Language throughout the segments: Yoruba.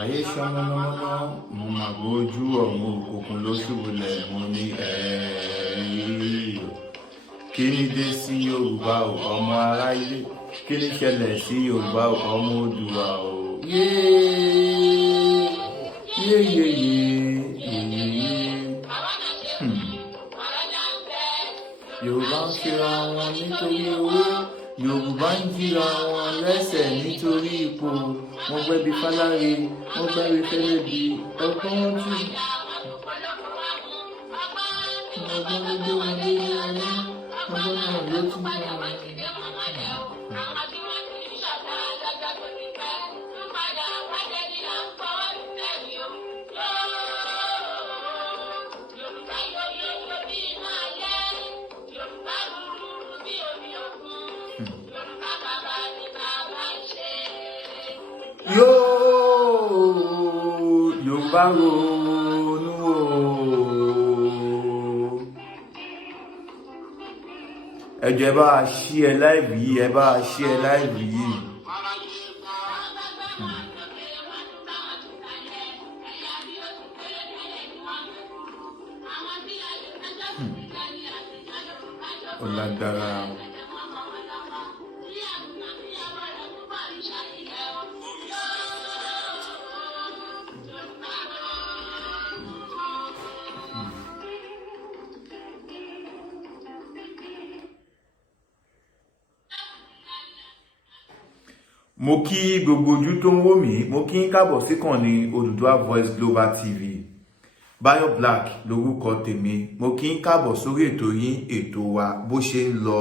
ayé ṣọmọnàmọ́ná mo máa gbójú ọ̀run òkùnkùn ló ṣubúlẹ̀ mo ní ẹ̀ẹ́rì. Kí ni dé sí Yorùbá o ọmọ aráyé, kí ni ṣẹlẹ̀ sí Yorùbá o ọmọ Oòduà o. Yorùbá ń fira wọn nítorí owó, Yorùbá ń jíra wọn lẹ́sẹ̀ nítorí ipò. Wọ́n gbẹ́bí fáláre, wọ́n gbẹ́bí fẹ́lẹ́bí, ọgbọ́n wọn tí ọgbọ́n gbogbo wọn lórí ọ̀rẹ́, ọgbọ́n náà ló tún bá wọn. Yorùbá ronú o. Ẹ jọ̀ọ́ ẹ bá a ṣí ẹ láìvì yìí, ẹ bá a ṣí ẹ láìvì yìí. Ó lágbára. Mo kí gbogbo ojú tó ń wò mí, mo kí ń káàbọ̀ síkànnì Oòduà Voice Global TV. Bayo Black lórúkọ tèmi, mo kí ń káàbọ̀ sórí ètò yín, ètò wa bó ṣe ń lọ.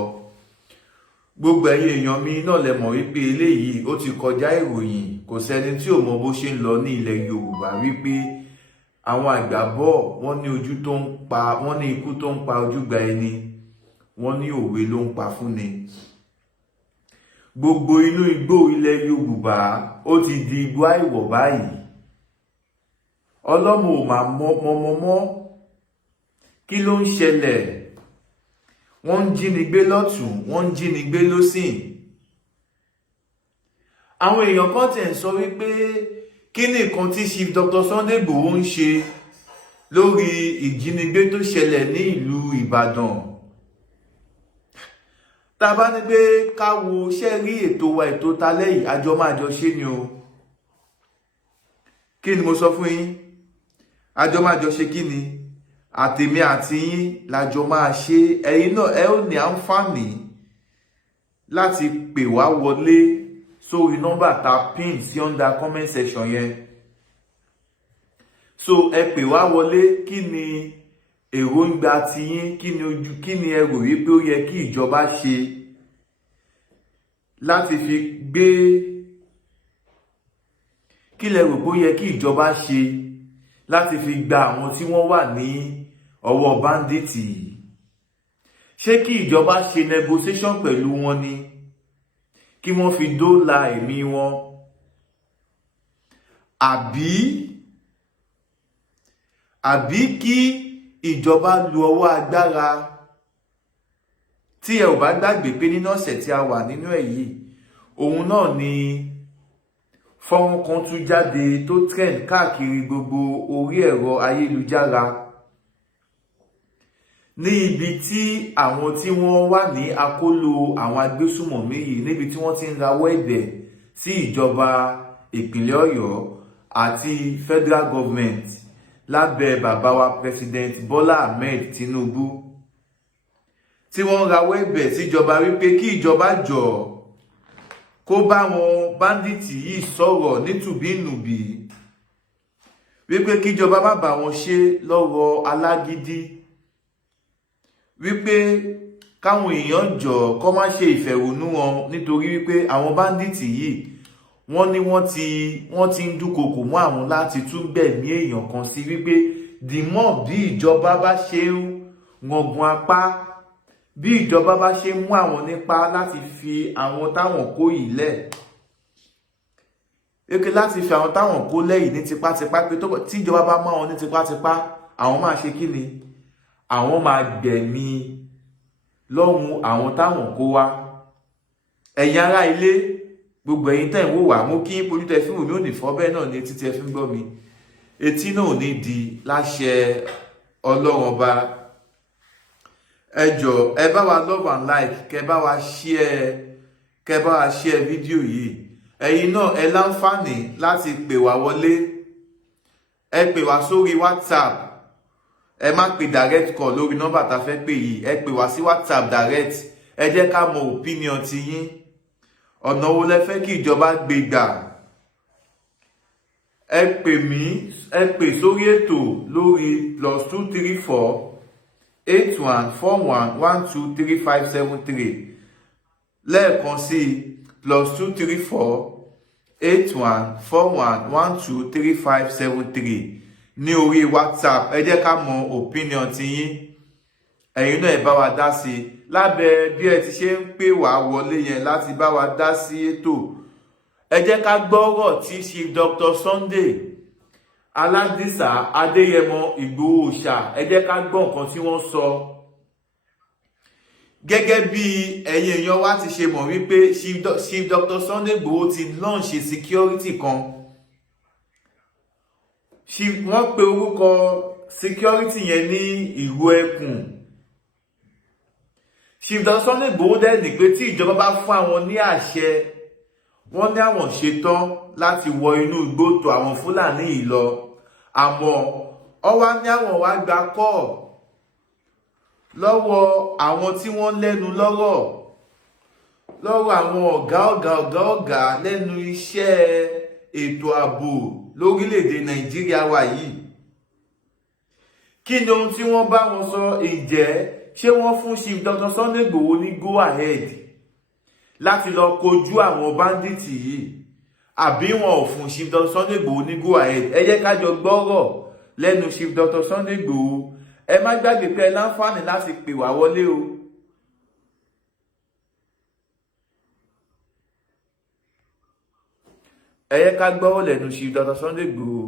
Gbogbo ẹ̀yin èèyàn mi náà lẹ mọ̀ wípé eléyìí ó ti kọjá ìròyìn, kò sẹ́ni tí ò mọ bó ṣe ń lọ ní ilẹ̀ Yorùbá wípé àwọn àgbà bọ̀ wọ́n ní ojú tó ń pa, wọ́n ní ikú tó ń pa ojúgbà ẹni, wọ́n ní òwe ló ń pa fúnni. Gbogbo inú igbó ilẹ̀ Yorùbá ó ti di igbó àìwọ̀ báyìí. Ọlọ́mọ ò máa mọ́. Kí ló ń ṣẹlẹ̀? Wọ́n ń jínigbé lọ́tùn, wọ́n ń jínigbé lósìn. Àwọn èèyàn kan tẹ̀ ń sọ wípé kí ni nǹkan tí Chief Dr. Sunday Igboho ń ṣe lórí ìjínigbé tó ṣẹlẹ̀ ní ìlú Ìbàdàn. Tá bá ní pé ká wo ṣẹ́ rí ètò wa, ètò talẹ́ yìí àjọ máa jọ ṣe ni o. Kí ni mo sọ fún yín? Àjọ máa jọ ṣe kí ni? Àtèmi àti yín lájọ máa ṣe. Ẹ̀yin náà ẹ ó ní àǹfààní láti pè wá wọlé sórí nọ́mbà tá pin sí under comment section yẹn. So ẹ pè wá wọlé, kí ni èròǹgbà ti yín, kí ni ẹ rò wípé ó yẹ kí ìjọba ṣe láti fi gbé, kí lẹ rò pé ó yẹ kí ìjọba ṣe láti fi gba àwọn tí wọ́n wà ní ọwọ́ báńdíìtì. Ṣé kí ìjọba ṣe negotiation pẹ̀lú wọn ni, kí wọ́n fi dóòlà ẹ̀mí wọn, àbí kí ìjọba lu ọwọ́ agbára? Tí ẹ ò bá gbàgbé pé nínú ọ̀sẹ̀ tí a wà nínú ẹ̀ yìí, òun náà ni fọ́nrán kan tún jáde tó trend káàkiri gbogbo orí ẹ̀rọ ayélujára ní ibi tí àwọn tí wọ́n wà ní àkólò àwọn agbésùmọ̀mí yìí, níbi tí wọ́n ti ń rawọ́ ẹ̀bẹ̀ sí ìjọba ìpínlẹ̀ Ọ̀yọ́ àti federal government lábẹ́ bàbá wa President Bola Ahmed Tinubu, tí wọ́n rawọ́ ẹ̀bẹ̀ síjọba wípé kí ìjọba jọ̀ọ́ kó bá wọn báńdíìtì yìí sọ̀rọ̀ nítùbínùbí, wípé kíjọba má bá wọn ṣe lọ́rọ̀ alágídí, wípé káwọn èèyàn jọ̀ọ́ kó má ṣe ìfẹ̀hónú wọn nítorí wípé àwọn báńdíìtì yìí wọ́n ní wọ́n ti ń dúnkokò mọ́ àwọn láti tún gbẹ̀mí èèyàn kan sí, wípé dìmọ́ bí ìjọba bá ṣe ń rọgùn apá, bí ìjọba bá ṣe mú àwọn nípa láti fi àwọn táwọn kó yìí lẹ̀, eke láti fi àwọn táwọn kó lẹ́yìn ní tipátipá, pé tí ìjọba bá mú àwọn ní tipátipá, àwọn máa ṣe kí ni? Àwọn máa gbẹ̀mí lọ́rùn àwọn táwọn kó wá. Ẹ̀yin ará ilé, gbogbo ẹ̀yin tẹ́ ń wò wá mo kí pojú tẹ́ fi wò mí ò ní fọ́ bẹ́ẹ̀ náà ni etí tẹ́ fi ń gbọ́ mi etí náà ò ní di láṣẹ Ọlọ́run ọba. Ẹ jọ̀ọ́ ẹ bá wa love and like, kẹ́ bá wa share fídíò yìí. Ẹ̀yin náà ẹ láǹfààní láti pè wá wọlé, ẹ pè wá sórí WhatsApp, ẹ má pè direct call lórí nọ́mbà tá fẹ́ pè yìí, ẹ pè wá sí WhatsApp direct. Ẹ jẹ́ ká mọ opinion ti yín, ọ̀nà wo lẹ fẹ́ kí ìjọba gbé gbà. Ẹ pè sórí ètò lórí +234 8141123573 lẹ́ẹ̀kan sí +234 8141123573 ní orí WhatsApp. Ẹ jẹ́ ká mọ opinion ti yín, ẹ̀yin náà ẹ bá wa dá sí lábẹ́ bí ẹ ti ṣe ń pè wá wọlé yẹn láti bá wa dá sí ètò. Ẹ jẹ́ ká gbọ́rọ̀ tí Chief Dr. Sunday Aládìsá Adéyẹmọ Ìgbòho Òòṣà, ẹ jẹ́ ká gbọ́ nǹkan tí wọ́n sọ. Gẹ́gẹ́ bí ẹ̀yin èèyàn wa ti ṣe mọ̀ wípé Chief Dr. Sunday Ìgbòho ti launch security kan. Wọ́n pe orúkọ security yẹn ní Ìró Ẹkùn. Chief Dr. Sunday Ìgbòho dẹ̀ ní pé tí ìjọba bá fún àwọn ní àṣẹ, wọ́n ní àwọn ṣetán láti wọ inú igbó tó àwọn Fúlàní yìí lọ, àmọ́ ó wá ní àwọn wá gba kọ́ lọ́wọ́ àwọn tí wọ́n lẹ́nu lọ́rọ̀ àwọn ọ̀gá lẹ́nu iṣẹ́ ètò ààbò lórílẹ̀‐èdè Nàìjíríà wa yìí. Kí ni ohun tí wọ́n bá wọn sọ? Ǹjẹ́ ṣé wọ́n fún Chief Dr. Sunday Igboho ní go ahead láti lọ kojú àwọn báńdíìtì yìí, àbí wọn ò fún Chief Dr. Sunday Igboho ní go ahead? Ẹ jẹ́ ká jọ gbọ́rọ̀ lẹ́nu Chief Dr. Sunday Igboho. Ẹ má gbàgbé pé ẹ láǹfààní láti pè wá wọlé o. Ẹ jẹ́ ká gbọ́rọ̀ lẹ́nu Chief Dr. Sunday Igboho.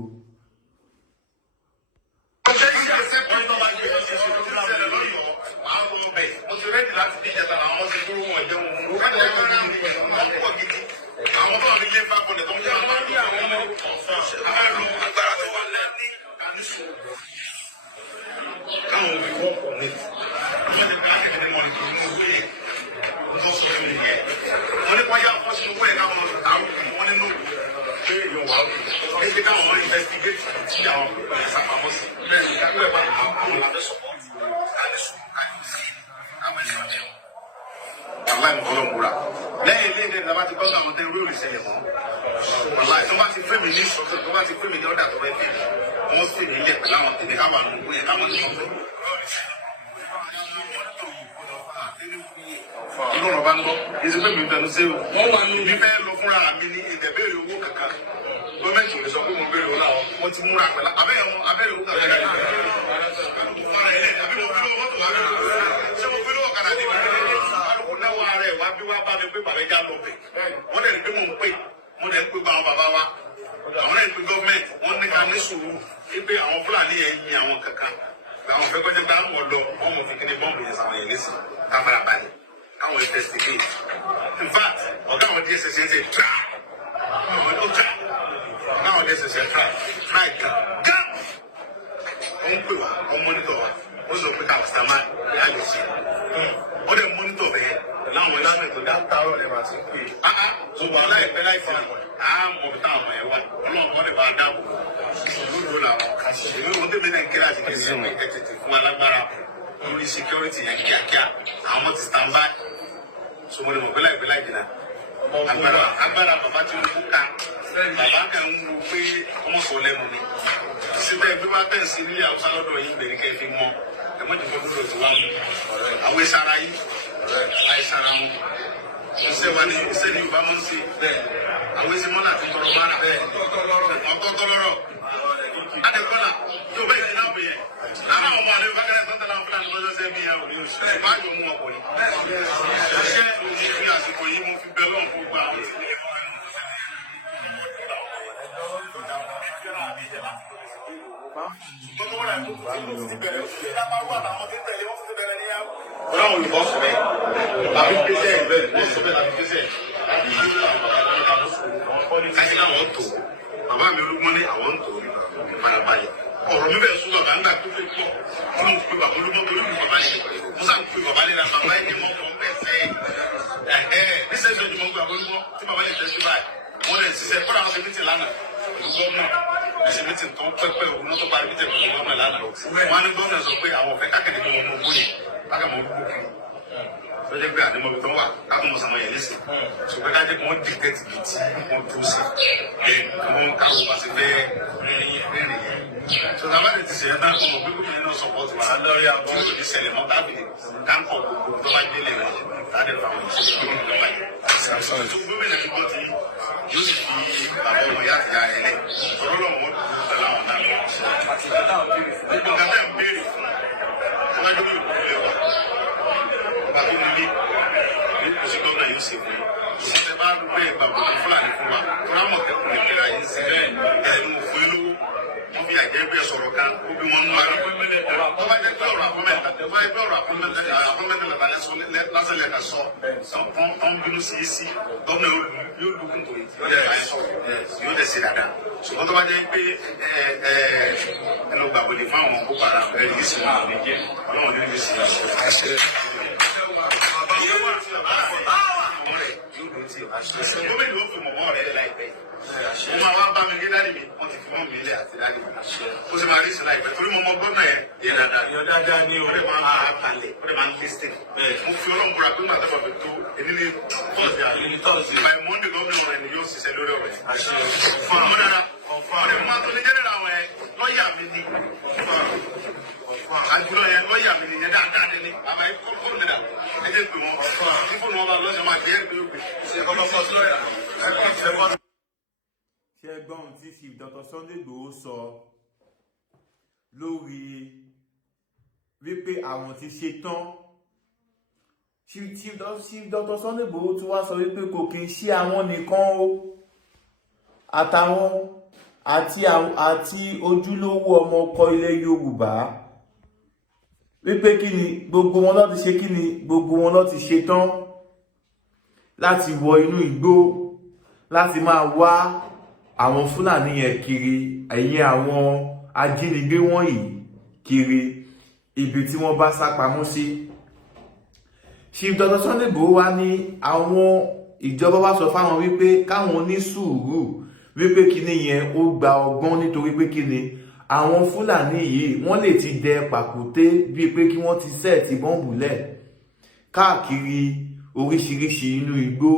Security yẹn kíákíá àwọn ti stand by so mo lè mọ̀ pé láìpẹ́ láì jìnnà agbára bàbá tí ó kú ká bàbá kan ń wo pé ọmọ sọ lẹ́nu ni síbẹ̀ bí wọ́n bẹ̀ sí nílé Haúsá lọ́dọ̀ yìí bẹ̀rẹ̀ kẹ́ fi mọ́ ẹ̀mọ́ ìdìbò lọ́dọ̀ tí wọ́n mú àwọn ìsara yìí àìsara mu ṣiṣẹ́ wa ní iṣẹ́ ní Yorùbá mọ́ sí àwọn ìṣẹ́ mọ́nà tó tọrọ mọ́nà ọ̀tọ̀ọ̀tọ̀ lọ́rọ̀ adẹ́kọ́lá yóò bẹ́ẹ̀ ní náà bẹ̀yẹ àwọn ọmọ àlẹ́ bá kẹ́rẹ́ sọ́tà náà fúlàní lọ́jọ́ sẹ́ bí yẹn ò ní oṣù bá yọ mú ọ̀pọ̀ ni ṣiṣẹ́ òní fi àsìkò yìí mo fi bẹ́ lọ́n fún gbà àwọn tí ní ọlọ́run olùkọ́ sọ bẹ́ẹ̀ àbí pèsè ìbẹ̀rẹ̀ wọ́n sọ bẹ́ẹ̀ àbí pèsè àbí ìlú àwọn kájí káwọn tó bàbá mi Olúgbọ́n ní àwọn tó ìfarabalẹ̀ ọ̀rọ̀ mi bẹ̀ sún bàbá ńgbà tó fẹ́ pọ̀ tí mo pe bàbá Olúgbọ́n tó lórí bàbá yẹn mo sá pe bàbá yẹn bàbá yẹn mọ̀ kàn bẹ́ẹ̀ sẹ́ níṣẹ́ ìṣẹ́jú mọ̀ gbà Olúgbọ́n tí bàbá yẹn tẹ́sí báyìí wọ́n lè ṣiṣẹ́ kọ́ra wọn ṣe mítìn lánàá pẹ̀lú gómìnà ẹ̀ṣẹ̀ mítìn tó pẹ́pẹ́ òun náà tó parí mítìn pẹ̀lú gómìnà lánàá wọ́n á ní gómìnà sọ pé àwọn ọ̀fẹ́ kákẹ́lẹ́ tó wọn mú owó yẹn lákàmọ́ olúgbò kiri lọ́jọ́ pé àdémọ́bi tó wà káàkùn mọ̀sánmọ́ yẹn lẹ́sìn ṣùgbọ́n ká jẹ́ kí wọ́n dìkẹ́tì bíi tí wọ́n tó sí kí wọ́n káwọ́ bá ti fẹ́ rìnrìn yẹn. ṣùgbọ́n àbájáde ti ṣẹ̀yẹ́ náà fún ọmọ gómìnà náà sọ̀pọ̀tì wa lórí àwọn tí yóò di ṣẹlẹ̀ mọ́ tábì káńkọ̀ gbogbo tó bá délé rẹ̀ láti fàwọn ìṣẹ̀lẹ̀ gómìnà wáyé. tó gómìnà ti bọ́ ti yóò sì fi àwọn ọmọ yá àti yá rẹ̀ lẹ̀ tọ́rọ́ lọ́wọ́ wọn dùn pẹ̀lú àwọn náà lọ. gbogbo kàtà ń béèrè fún ọmọdé mi ò bàbá mi ní kò sí gómìnà yóò ṣe fún un ṣe bá gbé ìgbàgbọ́ tó Fúlàní fún wa tó rà mọ̀ kẹ́kọ̀ọ́ lè fẹ́ra yín sí ẹnu òfin lówó wọ́n fi àjẹ́ bí ẹ sọ̀rọ̀ kan ó bí wọ́n ń wá tó bá jẹ́ pé ọ̀rọ̀ àpọ́mẹ́ta tó bá jẹ́ pé ọ̀rọ̀ àpọ́mẹ́ta lásán lẹ́ka sọ tán bínú sí sí gómìnà yóò lùkùn tó yóò dẹ̀ sí dáadáa ṣùgbọ́n tó bá jẹ́ pé ẹnu gbàgbọ́ lè fún àwọn kópa ara rẹ̀ yìí sì wọ́n ní jẹ́ ọlọ́run ní ìlú sí gómìnà ló fi mọ̀mọ́ rẹ̀ láìpẹ́ mo máa wá bá mi gé dáàdì mi wọ́n ti fi mọ́ mi ilé àti dáàdì mi ó sì máa rí sí láìpẹ́ torí mo mọ gómìnà yẹn yé dáadáa ní orí máa ń bá kalẹ̀ orí máa ń listing mo fi ọlọ́run búra pé màá dábàá fi tó enílé tọ́sí by Monday gómìnà rẹ̀ ni yóò ṣiṣẹ́ lórí ọ̀rọ̀ yẹn fún ọmọ dára ọ̀rẹ́ mo máa tó ní jẹ́rẹ̀rẹ̀ àwọn lọ́ọ̀yà mi ni àjùlọ yẹn lọ́ọ̀yà mi nìyẹn dáadáa ní bàbá yìí kọ́ nira ẹ̀jẹ̀ pé wọ́n ní fóònù wọn bá lọ́sẹ̀ máa gbé ẹ̀gbẹ́ ògbé ṣe kọ́kọ́ fọ́ sí lọ́ọ̀yà ṣé gbọ́n tí Chief Dr. Sunday Igboho sọ lórí wípé àwọn ti ṣe tán Chief Dr. Sunday Igboho tún wá sọ wípé kò kí n ṣe àwọn nìkan o àtàwọn àti ojúlówó ọmọ ọkọ ilẹ̀ Yorùbá wípé kí ni gbogbo wọn ló ti ṣe kí ni gbogbo wọn ló ti ṣe tán láti wọ inú igbó láti máa wá àwọn Fúlàní yẹn kiri ẹ̀yìn àwọn ajínigbé wọ̀nyí kiri ibi tí wọ́n bá sá pamọ́ sí. Chief Dr. Sunday Igboho wá ní àwọn ìjọba wá sọ fáwọn wípé káwọn ní sùúrù wípé kíní yẹn ó gba ọgbọ́n nítorí pé kíni àwọn Fúlàní yìí wọ́n lè ti dẹ pàkúté bíi pé kí wọ́n ti sẹ́ẹ̀tì bọ́ǹbù lẹ̀ káàkiri oríṣiríṣi inú igbó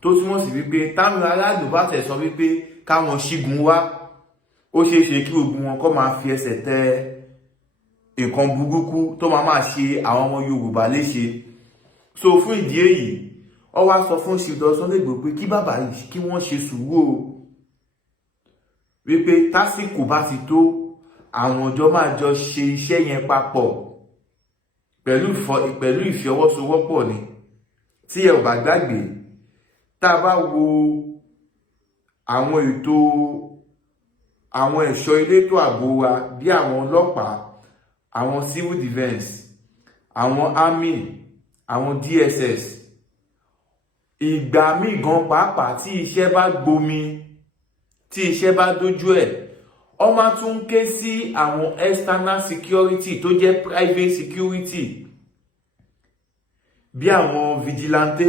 tó túmọ̀ sí wípé táwọn aráàlú bá tẹ̀ sọ wípé káwọn ṣígun wá ó ṣeé ṣe kí gbogbo wọn kọ́ máa fi ẹsẹ̀ tẹ nǹkan burúkú tó máa ṣe àwọn ọmọ Yorùbá léṣe. So fún ìdí èyí ó wá sọ fún Chief Dr. Sunday Igboho pé kí bàbá yìí kí wọ́n ṣe sùúrù o wípé tásìkò bá ti tó àwọn ọjọ́ máa jọ ṣe iṣẹ́ yẹn papọ̀ pẹ̀lú ìfọwọ́sowọ́pọ̀ ni tí ẹ ò bá gbàgbé tá a bá wo àwọn ètò àwọn ẹ̀ṣọ́ elétò ààbò wa bí àwọn ọlọ́pàá àwọn civil defence àwọn army àwọn DSS ìgbà míì gan pàápàá tí iṣẹ́ bá gbomi tí iṣẹ́ bá dójú ẹ̀ ó máa tún ké sí àwọn external security tó jẹ́ private security bí àwọn vigilante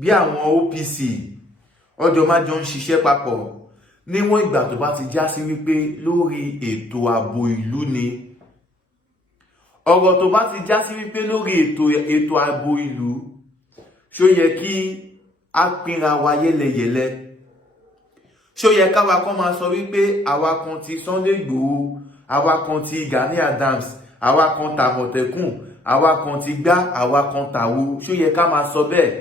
bí àwọn OPC ọjọ́ máa jọ ń ṣiṣẹ́ papọ̀ níwọ̀n ìgbà tó bá ti já sí wípé lórí ètò ààbò ìlú ni ọ̀rọ̀ tó bá ti já sí wípé lórí ètò ààbò ìlú ṣó yẹ kí a pínra wa yẹ́lẹyẹ̀lẹ ṣó yẹ káwa kan máa sọ wípé àwa kan ti Sunday Igboho àwa kan ti Gani Adams àwa kan tàmọ̀tẹ́kùn àwa kan ti gbá àwa kan tàwo ṣó yẹ ká máa sọ bẹ́ẹ̀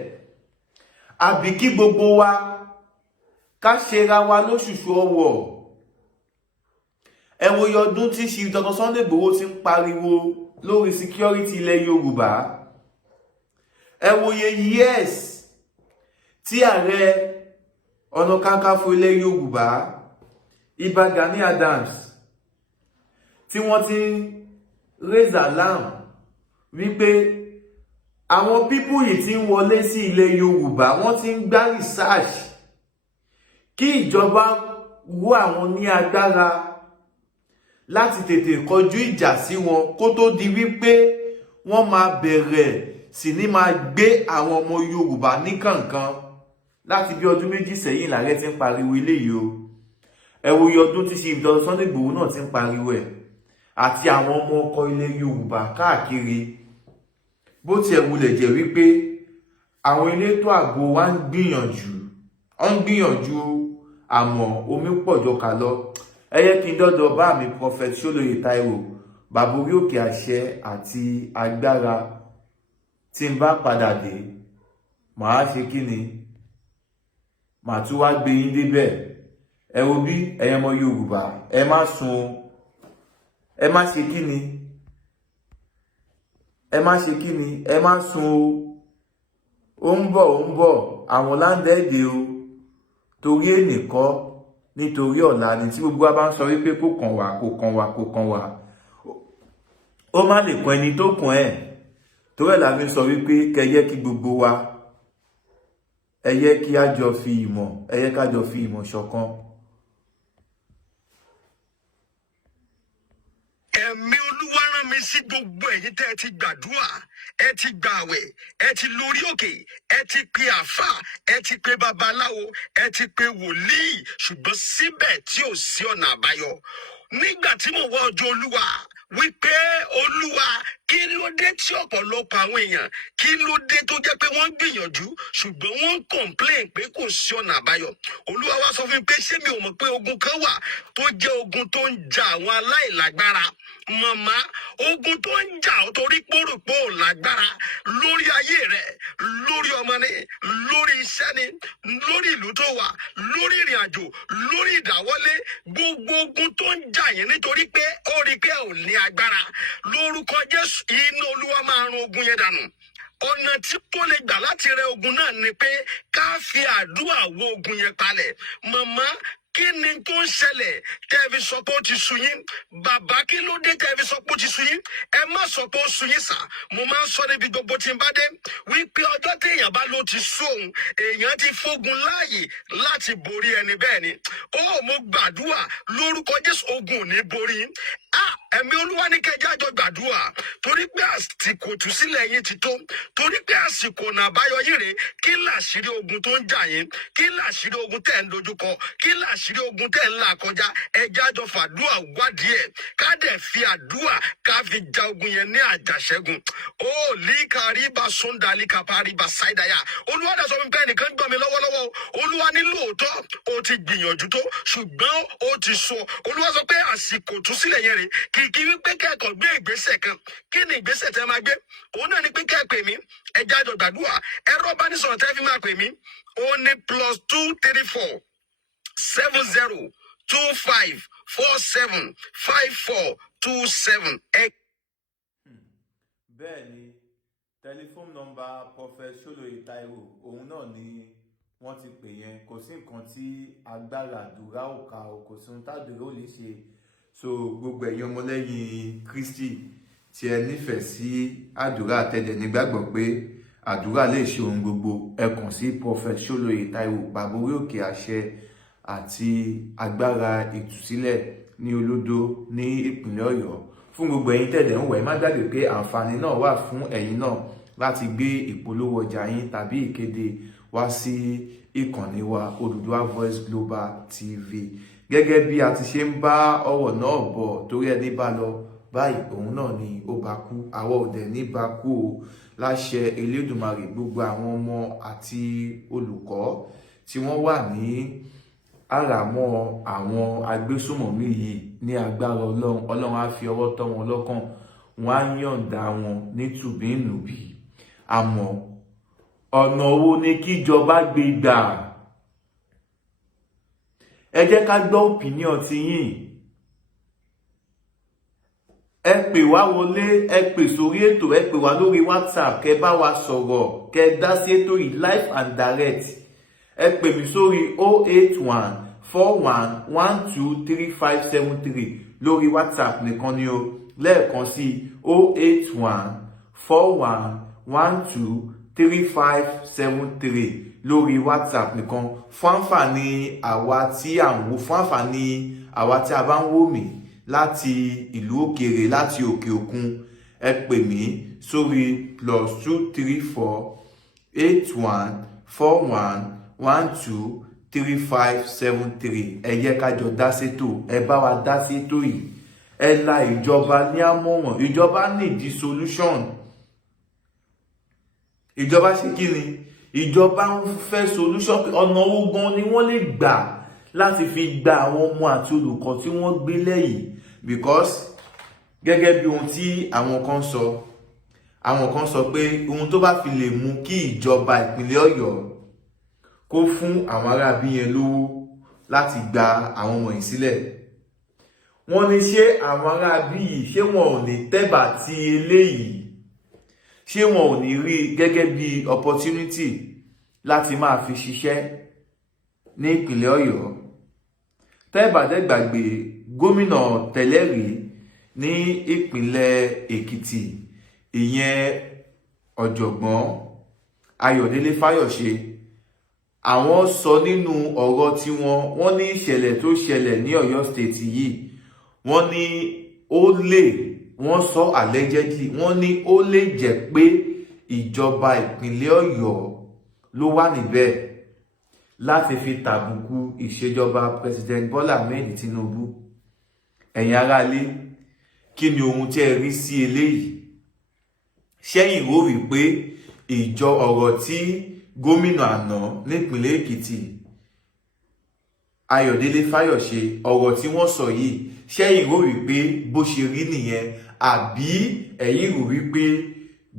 àbí kí gbogbo wa ká ṣera wa lóṣùṣù ọwọ̀ ẹ wo iye ọdún tí Chief Dr. Sunday Igboho ti ń pariwo lórí security ilẹ̀ Yorùbá ẹ wo iye years tí ààrẹ ọ̀nà kakanfò ilẹ̀ Yorùbá Ìbà Gani Adams tí wọ́n ti ń raise alarm wípé àwọn pípù yìí ti ń wọlé sí ilẹ̀ Yorùbá wọ́n ti ń gbá research kí ìjọba wó àwọn ní agbára láti tètè kọjú ìjà sí wọn kó tó di wípé wọ́n máa bẹ̀rẹ̀ sí ní máa gbé àwọn ọmọ Yorùbá ní kànkan. Láti bí ọdún méjì sẹ́yìn lààrẹ ti ń pariwo eléyìí o. Ẹ wo iye ọdún tí Chief Dr. Sunday Igboho náà ti ń pariwo ẹ̀ àti àwọn ọmọ ọkọ ilẹ̀ Yorùbá káàkiri. Bó tiẹ̀ wulẹ̀ jẹ́ wípé àwọn elétò ààbò wa ń gbìyànjú àmọ́ omi pọ̀ jọkà lọ. Ẹ yẹ kí n dọ́dọ̀ bá mi Prophet Ṣólóyè Táíwò, bàbá orí òkè àṣẹ àti agbára. Tí n bá padà dé, màá ṣe kí ni? Màá tún wá gbé yín débẹ̀. Ẹ wo bí ẹ̀yin ọmọ Yorùbá, ẹ má sùn, ẹ má ṣe kí ni? Ẹ má ṣe kí ni? Ẹ má sùn o. Ó ń bọ̀ àwọn láńdẹ́ẹ̀dẹ̀ o. Torí ẹnìkọ́ nítorí ọ̀la ni tí gbogbo wa bá ń sọ wípé kò kàn wá. Ó má lè kan ẹni tó kàn ẹ́. Torí ẹ̀ la fi sọ wípé kẹyẹ kí gbogbo wa, ẹ yẹ kí a jọ fi ìmọ̀ ṣọ̀kan. Ẹ̀mí Olúwa rán mi sí gbogbo ẹ̀yin tẹ́ ẹ ti gbàdúrà, ẹ ti gbààwẹ̀, ẹ ti lórí òkè, ẹ ti pe àfáà, ẹ ti pe babaláwo, ẹ ti pe wòlíì, ṣùgbọ́n síbẹ̀ tí ò sí ọ̀nà àbáyọ. Nígbà tí mo wá ọjọ́ Olúwa wípé Olúwa, kí ló dé tí ọ̀pọ̀lọpọ̀ àwọn èèyàn, kí ló dé tó jẹ́ pé wọ́n ń gbìyànjú ṣùgbọ́n wọ́n ń complain pé kò sí ọ̀nà àbáyọ. Olúwa wá sọ fún mi pé ṣé mi ò mọ̀ pé ogun kan wà tó jẹ́ ogun tó ń ja àwọn aláìlágbára. Màmá, ogun tó ń jà ọ́ torí pòròpó lágbára lórí ayé rẹ̀, lórí ọmọ ni, lórí iṣẹ́ ni, lórí ìlú tó wà, lórí ìrìn àjò, lórí ìdáwọ́lé, gbogbo ogun tó ń jà yẹn nítorí pé ó rí pé ò ní agbára. Lórúkọ Jésù, iná Olúwa máa run ogun yẹn dànù. Ọ̀nà tí kò lè gbà láti rẹ ogun náà ni pé ká fi àdúrà wó ogun yẹn palẹ̀. Màmá, kí ni tó ń ṣẹlẹ̀ tẹ́ fi sọ pé ó ti sú yín? Bàbá, kí ló dé tẹ́ fi sọ pé ó ti sú yín? Ẹ má sọ pé ó sú yín sà. Mo máa ń sọ níbi gbogbo tí n bá dé wípé ọjọ́ tí èèyàn bá ló ti sú òun, èèyàn ti fógun láàyè láti borí ẹni bẹ́ẹ̀ ni. Ó, mo gbàdúrà lórúkọ Jésù, ogun ò ní borí yín. Ẹ̀mí Olúwa ní kẹjá jọ gbàdúrà torí pé àsìkò ìtúsílẹ̀ yín ti tó, torí pé àsìkò ọ̀nà àbáyọ yín rèé. Kí làṣírí ogun tó ń jà yín? Kí làṣírí ogun tẹ́ ń dojúkọ? Kí làṣírí ogun tẹ́ ń là kọjá? Ẹjá jọ fàdúrà wádìí ẹ̀, ká dẹ̀ fi àdúrà ká fi ja ogun yẹn ní àjàṣẹ́gun. Ó líkàríbà sóńdà líkàpáríbà ṣáìdáyà. Olúwa dẹ̀ sọ fún mi pé ẹnìkan gbọ́ mi lọ́wọ́lọ́wọ́. Olúwa ní lóòótọ́ ó ti gbìyànjú tó, ṣùgbọ́n ó ti sọ. Olúwa sọ pé àsìkò ìtúsílẹ̀ yẹn rèé. Kìkì wípé kẹ́kọ̀ọ́ gbé ìgbésẹ̀ kan. Kí ni ìgbésẹ̀ tẹ́ máa gbé? Òun náà ni pé kẹ́ ẹ pè mí, ẹjá jọ gbàdúrà. Ẹ̀rọ ìbánisọ̀rọ̀ tẹ́ fi máa pè mí, ó ní +234 7025475427. Bẹ́ẹ̀ ni tẹlifóònù nọ́mbà Prophet Ṣólóyè Táíwò, òun náà ni wọ́n ti pè yẹn. Kò sí nǹkan tí agbára àdúrà ò ká o, kò sí ohun tádùúrà ò lè ṣe. So gbogbo ẹ̀yin ọmọlẹ́yìn Kristi tí ẹ nífẹ̀ẹ́ sí àdúrà tẹ́lẹ̀ nígbàgbọ́ pé àdúrà lè ṣe ohun gbogbo, ẹ kàn sí Prophet Ṣólóyè Táíwò, bàbá orí òkè àṣẹ àti agbára ìtúsílẹ̀ ní Olódó ní ìpínlẹ̀ Ọ̀yọ́. Fún gbogbo ẹ̀yin tẹ́lẹ̀ ń wẹ̀, má gbàgbé pé àǹfààní náà wà fún ẹ̀yin náà láti gbé ìpolówó ọjà yín tàbí ìkéde wá sí ìkànnì wa Odùduwà Voice Global TV. Gẹ́gẹ́ bí a ti ṣe ń bá ọ̀rọ̀ náà bọ̀, torí ẹni bá lọ báyìí òun náà ni ó bá kú. Àwa ò dẹ̀ ní bá kú o, láṣẹ Elédùmarè. Gbogbo àwọn ọmọ àti olùkọ́ tí wọ́n wà ní àràmọ́ àwọn agbésùmọ̀mí yìí, ní agbára Ọlọ́run á fi ọwọ́ tọ́ wọn lọ́kàn, wọn á yọ̀ǹda wọn ní tùbínùbí. Àmọ́ ọ̀nà wo ni kíjọba gbé gbà? Ẹ jẹ́ ká gbọ́ opinion ti yín. Ẹ pè wá wọlé, ẹ pè sórí ètò, ẹ pè wá lórí WhatsApp, kẹ bá wa sọ̀rọ̀, kẹ dá sí ètò yìí live and direct. Ẹ pè mí sórí 08141123573 lórí WhatsApp nìkan ni o. Lẹ́ẹ̀kan sí 08141123573 lórí WhatsApp nìkan fún àǹfààní àwa tí à ń wò, fún àǹfààní àwa tí a bá ń wò mí láti ìlú òkèèrè, láti òkè òkun. Ẹ pè mí sórí +234 81 41 12 3573. ẹ jẹ́ ká jọ dá sétò, ẹ bá wa dá sétò yìí, ẹ la ìjọba ní àmọ̀ràn. Ìjọba need solution. Ìjọba ṣe kí ni? Ìjọba ń fẹ́ solution. Ọ̀nà owó gan ni wọ́n lè gbà láti fi gba àwọn ọmọ àti olùkọ́ tí wọ́n gbé lẹ́yìn, because gẹ́gẹ́ bí ohun tí àwọn kan sọ pé ohun tó bá fi lè mú kí ìjọba ìpínlẹ̀ Ọ̀yọ́ kó fún àwọn ará bí yẹn lówó láti gba àwọn ọmọ yìí sílẹ̀, wọ́n ní ṣé àwọn ará bí yìí ṣé wọn ò ní tẹ́bà tí eléyìí, ṣé wọn ò ní rí gẹ́gẹ́ bí opportunity láti máa fi ṣiṣẹ́ ní ìpínlẹ̀ Ọ̀yọ́. Tẹ́bà dẹ́gbàgbé gómìnà tẹ́lẹ̀rí ní ìpínlẹ̀ Èkìtì, ìyẹn ọ̀jọ̀gbọ́n Ayọ̀délé Fáyọ̀ṣe, àwọn sọ nínú ọ̀rọ̀ tí wọ́n ní ìṣẹ̀lẹ̀ tó ṣẹlẹ̀ ní Ọ̀yọ́ state yìí, wọ́n ní ó lè, wọ́n sọ allegedly, wọ́n ní ó lè jẹ́ pé ìjọba ìpínlẹ̀ Ọ̀yọ́ ló wà níbẹ̀ láti fi tàbùkù ìṣèjọba President Bola Ahmed Tinubu. Ẹ̀yin aráalé, kí ni ohun tí ẹ rí sí eléyìí? Ṣẹ́yìn rò wípé ọ̀rọ̀ tí gómìnà àná nípínlẹ̀ Èkìtì Ayọ̀délé Fáyọ̀ṣe, ọ̀rọ̀ tí wọ́n sọ yìí, ṣẹ́yìn rò wípé bó ṣe rí nìyẹn, àbí ẹ̀yin rò wípé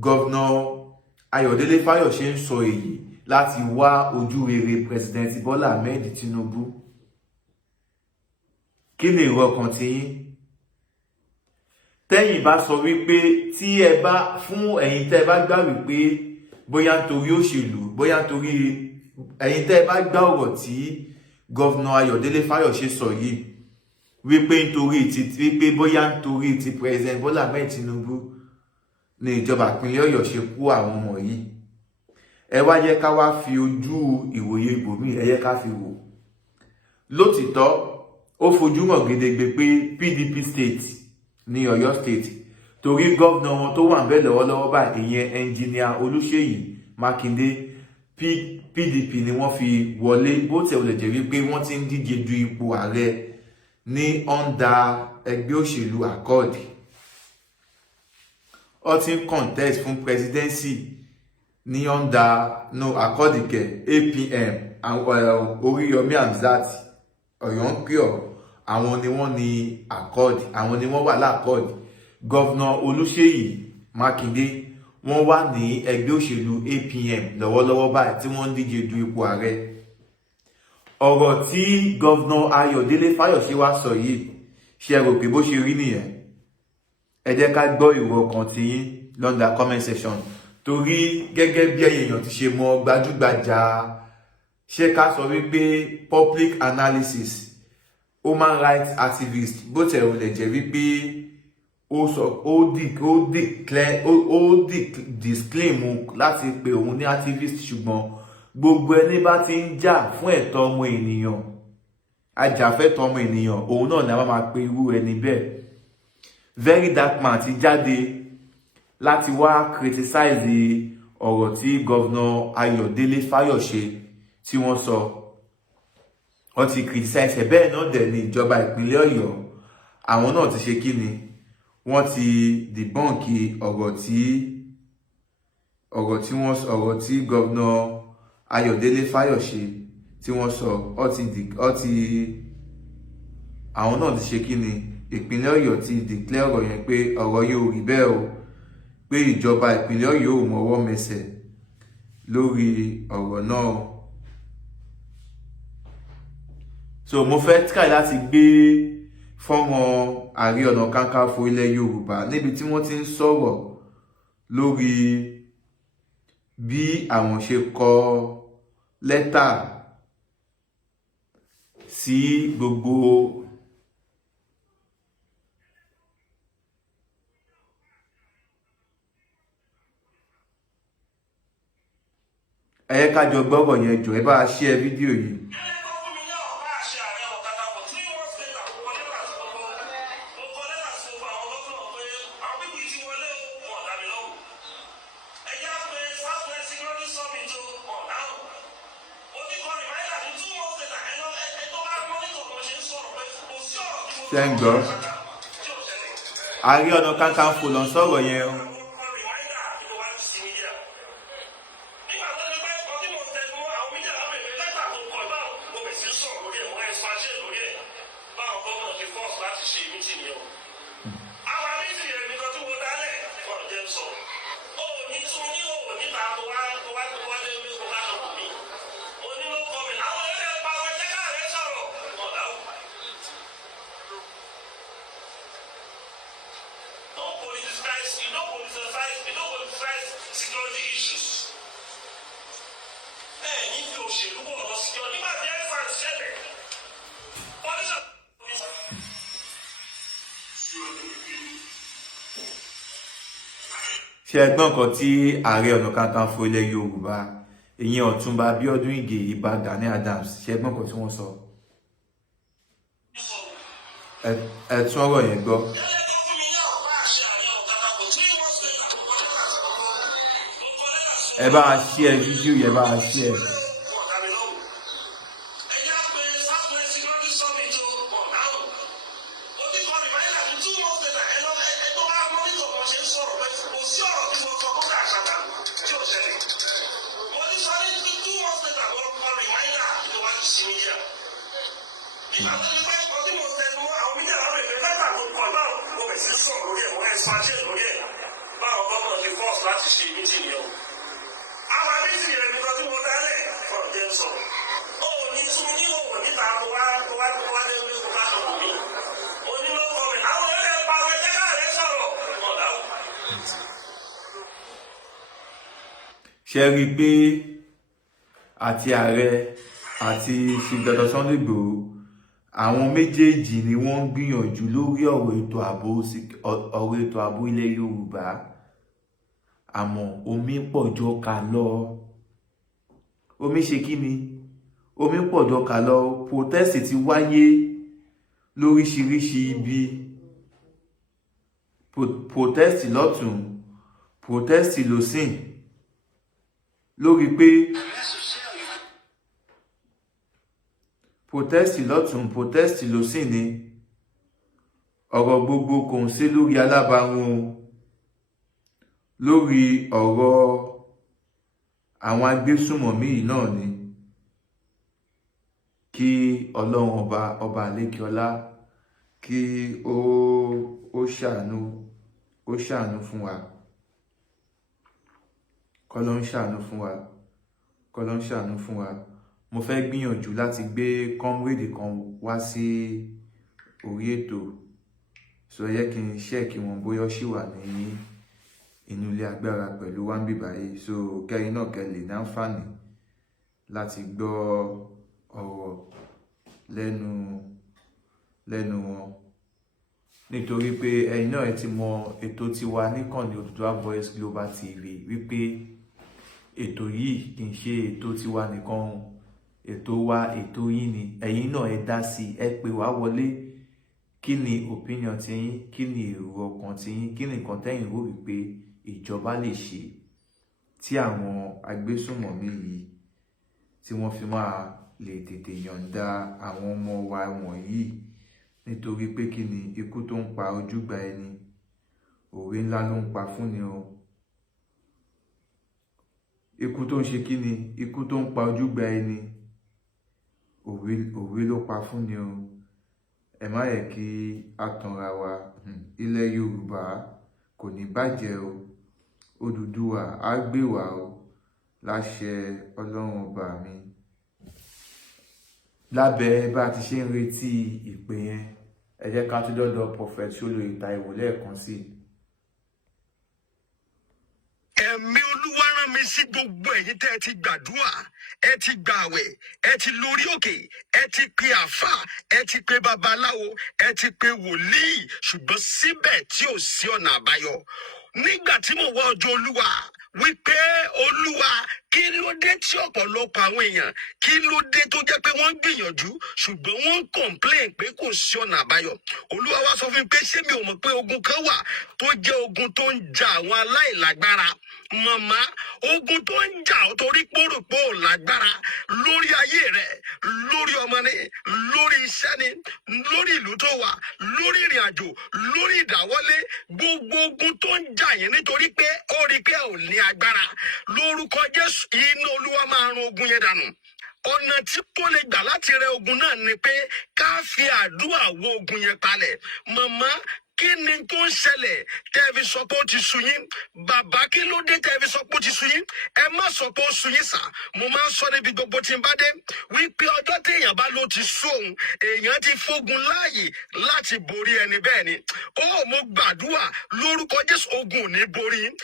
gọ́vnà Ayọ̀délé Fáyọ̀ṣe ń sọ èyí láti wá ojú rere President Bola Ahmed Tinubu? Kí ni èrò ọkàn tiyín? Tẹ́yìn bá sọ wípé tí ẹ bá fún ẹ̀yin tẹ́ bá gbà wípé bóyá nítorí òṣèlú, bóyá nítorí ẹ̀yin tẹ́ bá gbà ọ̀rọ̀ tí gọ́vnà Ayọ̀délé Fáyọ̀ṣe sọ yìí, wípé bóyá nítorí ti President Bola Ahmed Tinubu ní ìjọba ìpínlẹ̀ Ọ̀yọ́ ṣe kú àwọn ọmọ yìí, ẹ wá yẹ ká wá fi ojú ìwòye ibòmíì, ẹ yẹ ká fi wò. Lótìtọ́ ó fojú hàn gedegbe pé PDP state ní Ọ̀yọ́ state, torí gọ́vnà wọn tó wà níbẹ̀ lọ́wọ́lọ́wọ́ báyìí, ìyẹn ẹnjìníà Olúṣèyí Mákindé, PDP ni wọ́n fi wọlé, bó tẹ̀ lè jẹ́ wípé wọ́n ti ń díje du ipò ààrẹ ní ọ̀ndà ẹgbẹ́ òṣèlú Accord. Ó ti ń contest fún presidency ní ọ̀ndà Accord kẹ̀ APM, Oríyọmí Hamzat Ọ̀yọ́nkíọ̀, àwọn ni wọ́n ní Accord, àwọn ni wọ́n wà l'Accord. Gọ́vnà Olúṣèyí Mákindé wọ́n wà ní ẹgbẹ́ òṣèlú APM lọ́wọ́lọ́wọ́ báyìí tí wọ́n ń díje du ipò ààrẹ. Ọ̀rọ̀ tí gọ́vnà Ayọ̀délé Fáyọ̀ṣe wá sọ yìí, ṣé ẹ rò pé bó ṣe rí nìyẹn? Ẹ jẹ́ ká gbọ́ èrò ọkàn tiyín lọ́ndà comment section, torí gẹ́gẹ́ bí èèyàn ti ṣe mọ gbajúgbajà, ṣé ká sọ wípé public analysis, human rights activist, bó tẹ̀ ò lè jẹ́ wípé ó disclaim láti pé òun ní activist, ṣùgbọ́n gbogbo ẹni bá ti ń jà fún ẹ̀tọ́ ọmọ ènìyàn, ajàfẹ́tọ̀ ọmọ ènìyàn, òun náà ni a máa pe irú ẹni bẹ́ẹ̀. Very Dark Man ti jáde láti wá criticize ọ̀rọ̀ tí gọ́vnà Ayọ̀délé Fáyọ̀ṣe tí wọ́n sọ. Wọ́n ti criticize ẹ̀, bẹ́ẹ̀ náà dẹ̀ ní ìjọba ìpínlẹ̀ Ọ̀yọ́, àwọn náà ti ṣe kí ni? Wọ́n ti debunk ọ̀rọ̀ tí gọ́vnà Ayọ̀délé Fáyọ̀ṣe tí wọ́n sọ. Àwọn náà ti ṣe kí ni? Ìpínlẹ̀ Ọ̀yọ́ ti declare ọ̀rọ̀ yẹn pé ọ̀rọ̀ yóò rí bẹ́ẹ̀ o, pé ìjọba ìpínlẹ̀ Ọ̀yọ́ ò mọwọ́ mẹsẹ̀ lórí ọ̀rọ̀ náà. So mo fẹ́ try láti gbé fọ́nrán Ààrẹ Ọ̀nà Kakanfò ilẹ̀ Yorùbá níbi tí wọ́n ti ń sọ̀rọ̀ lórí bí àwọn ṣe kọ lẹ́tà sí gbogbo ẹ ayé kájọ gbọ́rọ̀ yẹn jọ ẹ bá a share fídíò yìí. ṣé ń gbọ́ Ààrẹ Ọ̀nà Kakanfò ló ń sọ̀rọ̀ yẹn o. ṣé ẹgbọ́n kan tí Ààrẹ Ọ̀nà Kakanfò ilẹ̀ Yorùbá ìyẹn Ọ̀túnba Abíọ́dún Ìgè Ìbà Gani Adams ṣé ẹgbọ́n kan tí wọ́n sọ ẹ tún ọ̀rọ̀ yẹn gbọ́. ẹ bá a share fídíò yẹn bá a share. ṣe rí i pé àti ààrẹ àti Chief Dr. Sunday Igboho àwọn méjèèjì ni wọ́n ń gbìyànjú lórí ọ̀rọ̀ ètò ààbò ilẹ̀ Yorùbá àmọ́ omi pọ̀jọ́ ká lọ. Omi ṣe kí ni? Omi pọ̀jọ́ ká lọ. Protest ti wáyé lóríṣiríṣi ibi. Protest lọ́tún, protest lósìn. Lórí pé protest lọ́tún, protest lósìn ni ọ̀rọ̀ gbogbo kò ń ṣe lórí alábàárùn, lórí ọ̀rọ̀ àwọn agbésùmọ̀mí náà ni. Kí Ọlọ́run ọba àlékiọlá kí ó ṣàánú fún wa. K'Ọlọ́run ṣàánú fún wa. K'Ọlọ́run ṣàánú fún wa. Mo fẹ́ gbìyànjú láti gbé comrade kan wá sí orí ètò. So yẹ kí n ṣẹ́ẹ̀kì wọn bóyá ó ṣì wà ní inú ilé agbára pẹ̀lú wa níbí báyìí. So kẹ́yìn náà kẹ́ lè láǹfààní láti gbọ́ ọ̀rọ̀ lẹ́nu wọn. Nítorí pé ẹ̀yin náà ẹ ti mọ ètò tiwa níkànnì Odùduwà Voice Global TV wípé ètò yìí kì í ṣe ètò tiwa nìkan, ètò wa ètò yín ni. Ẹ̀yin náà ẹ dá sí, ẹ pè wá wọlé. Kí ni opinion tiyín? Kí ni èrò ọkàn tiyín? Kí ni nǹkan tẹ́yin rò wípé ìjọba lè ṣe tí àwọn agbésùnmọ̀mí yìí tí wọ́n fi máa lè tètè yọ̀ǹda àwọn ọmọ wa wọ̀nyí? Nítorí pé kí ni ikú tó ń pa ojúgbà ẹni, òwe ńlá ló ń pa fún ni o. Ikú tó ń ṣe kí ni? Ikú tó ń pa ojúgbà ẹni, òwe ló pa fún ni o. Ẹ má yẹ kí a tanra wa. Ilẹ̀ Yorùbá kò ní bàjẹ́ o. Odùduwà á gbè wá o láṣẹ Ọlọ́run ọba mi. Lábẹ́ bá ti ṣe ń retí ìpè yẹn, ẹ jẹ́ ká tún dọ́dọ̀ Prophet Ṣólóyè Táíwò lẹ́ẹ̀kan sí i. Ẹ̀mí Olúwa rán mi sí gbogbo ẹ̀yin tẹ́ ẹ ti gbàdúrà, ẹ ti gbààwẹ̀, ẹ ti lórí òkè, ẹ ti pe àfà, ẹ ti pe babaláwo, ẹ ti pe wòlíì, ṣùgbọ́n síbẹ̀ tí ò sí ọ̀nà àbáyọ. Nígbà tí mo wá ọjọ́ Olúwa wípé Olúwa kí ló dé tí ọ̀pọ̀lọpọ̀ àwọn èèyàn kí ló dé tó jẹ́ pé wọ́n ń gbìyànjú ṣùgbọ́n wọ́n ń complain pé kò sí ọ̀nà àbáyọ. Olúwa wá sọ fún mi pé ṣé mi ò mọ̀ pé ogun kan wà tó jẹ́ ogun tó ń ja àwọn aláìlágbára. Màmá, ogun tó ń jà ọ́ torí pòròpó lágbára lórí ayé rẹ̀, lórí ọmọ ni, lórí iṣẹ́ ni, lórí ìlú tó wà, lórí ìrìn àjò, lórí ìdáwọ́lé, gbogbo ogun tó ń jà yẹn nítorí pé ó rí pé ò ní agbára. Lórúkọ Jésù, iná Olúwa máa run ogun yẹn dànù. Ọ̀nà tí kò lè gbà láti rẹ ogun náà ni pé ká fi àdúrà wó ogun yẹn palẹ̀. Màmá, kí ni tó ń ṣẹlẹ̀ tẹ́ fi sọ pé ó ti sú yín? Bàbá, kí ló dé tẹ́ fi sọ pé ó ti sú yín? Ẹ má sọ pé ó sú yín sà. Mo máa ń sọ níbi gbogbo tí n bá dé wípé ọjọ́ tí èèyàn bá ló ti sú òun, èèyàn ti fógun láàyè láti borí ẹni bẹ́ẹ̀ ni. Ó, mo gbàdúrà lórúkọ Jésù, ogun ò ní borí yín.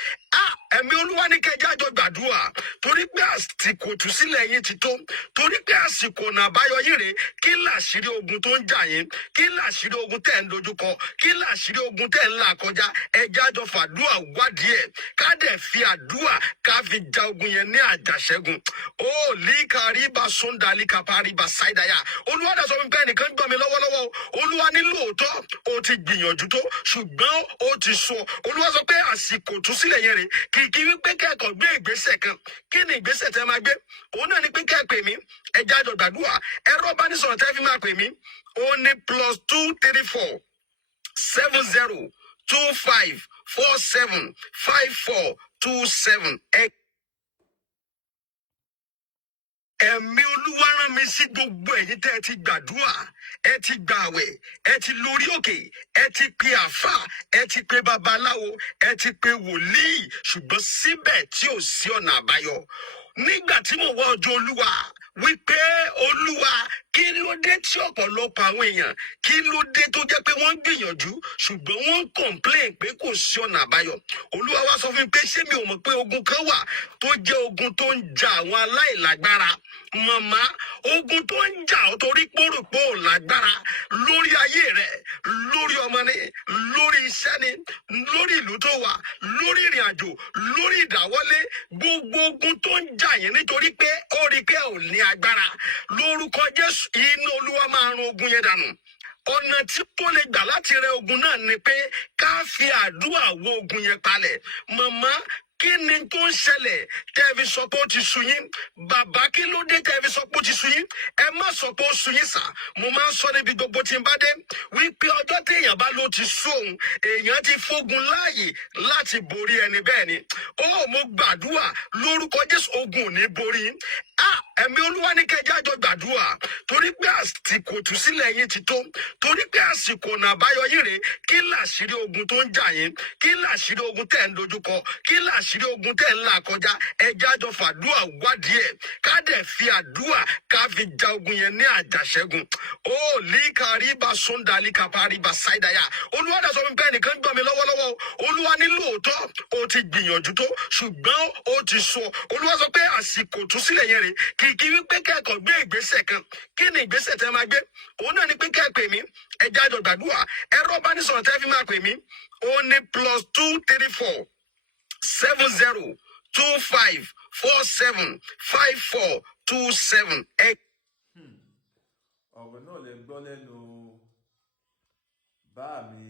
Ẹ̀mí Olúwa ní kẹjá jọ gbàdúrà torí pé àsìkò ìtúsílẹ̀ yín ti tó, torí pé àsìkò ọ̀nà àbáyọ yín rèé. Kí làṣírí ogun tó ń jà yín? Kí làṣírí ogun tẹ̀ ń dojúkọ? Kí làṣírí ogun tẹ̀ ń là kọjá? Ẹjá jọ fàdúrà wádìí ẹ̀, ká dẹ̀ fi àdúrà ká fi ja ogun yẹn ní àjàṣẹ́gun. Ó líkàríbà sóńdà líkàpáríbà sáìdáyà. Olúwa dà sọ fún mi pé ẹnìkan gbọ́ mi lọ́wọ́lọ́wọ́. Olúwa ní lóòótọ́ ó ti gbìyànjú tó ṣùgbọ́n ó ti sọ. Olúwa sọ pé àsìkò ìtúsílẹ̀ yẹn rèé. Kìkì wípé kẹ́kọ̀ọ́ gbé ìgbésẹ̀ kan. Kí ni ìgbésẹ̀ tẹ́ máa gbé? Òun náà ni pé kẹ́ pè mí. Ẹjá jọ gbàdúrà. Ẹ̀rọ ìbánisọ̀rọ̀ tẹ́ fi máa pè mí. Ó ní +234 70 25 47 54 27. Ẹ̀mí Olúwa rán mi sí gbogbo ẹ̀yin tẹ́ ẹ ti gbàdúrà, ẹ ti gbààwẹ̀, ẹ ti lórí òkè, ẹ ti pe àfà, ẹ ti pe babaláwo, ẹ ti pe wòlíì, ṣùgbọ́n síbẹ̀ tí ò sí ọ̀nà àbáyọ. Nígbà tí mo wá ọjọ́ Olúwa wípé Olúwa, kí ló dé tí ọ̀pọ̀lọpọ̀ àwọn èèyàn kí ló dé tó jẹ́ pé wọ́n ń gbìyànjú ṣùgbọ́n wọ́n ń complain pé kò sí ọ̀nà àbáyọ. Olúwa wá sọ fún mi pé ṣé mi ò mọ̀ pé ogun kan wà tó jẹ́ ogun tó ń ja àwọn aláìlágbára. Màmá, ogun tó ń jà ọ́ torí pòròpó lágbára lórí ayé rẹ̀, lórí ọmọ ni, lórí iṣẹ́ ni, lórí ìlú tó wà, lórí ìrìn àjò, lórí ìdáwọ́lé, gbogbo ogun tó ń jà yẹn nítorí pé ó rí pé ò ní agbára. Lórúkọ Jésù, iná Olúwa máa run ogun yẹn dànù. Ọ̀nà tí kò lè gbà láti rẹ ogun náà ni pé ká fi àdúrà wó ogun yẹn palẹ̀. Màmá, kí ni tó ń ṣẹlẹ̀ tẹ́ fi sọ pé ó ti sú yín? Bàbá, kí ló dé tẹ́ fi sọ pé ó ti sú yín? Ẹ má sọ pé ó sú yín sà. Mo máa ń sọ níbi gbogbo tí n bá dé wípé ọjọ́ tí èèyàn bá ló ti sú òun, èèyàn ti fógun láàyè láti borí ẹni bẹ́ẹ̀ ni. Ó, mo gbàdúrà lórúkọ Jésù, ogun ò ní borí yín. Ẹ̀mí Olúwa ní kẹjá jọ gbàdúrà torí pé àsìkò ìtúsílẹ̀ yín ti tó, torí pé àsìkò ọ̀nà àbáyọ yín rèé. Kí làṣírí ogun tó ń jà yín? Kí làṣírí ogun tẹ̀ ń dojúkọ? Kí làṣírí ogun tẹ̀ ń là kọjá? Ẹjá jọ fàdúrà wádìí ẹ̀, ká dẹ̀ fi àdúrà ká fi ja ogun yẹn ní àjàṣẹ́gun. Ó líkàríbà sóńdà líkàpáríbà sáìdáyà. Olúwa dà sọ fún mi pé ẹnìkan gbọ́ mi lọ́wọ́lọ́wọ́. Olúwa ní lóòótọ́ ó ti gbìyànjú tó ṣùgbọ́n ó ti sọ. Olúwa sọ pé àsìkò ìtúsílẹ̀ yẹn rèé. Kìkì wípé kẹ́kọ̀ọ́ gbé ìgbésẹ̀ kan. Kí ni ìgbésẹ̀ tẹ́ máa gbé? Òun náà ni pé kẹ́ pè mí. Ẹjá jọ gbàdúrà. Ẹ̀rọ ìbánisọ̀rọ̀ tẹ́ fi máa pè mí. Ó ní +234 70 25 47 54 27. Ọ̀rọ̀ náà lè gbọ́ lẹ́nu bá mi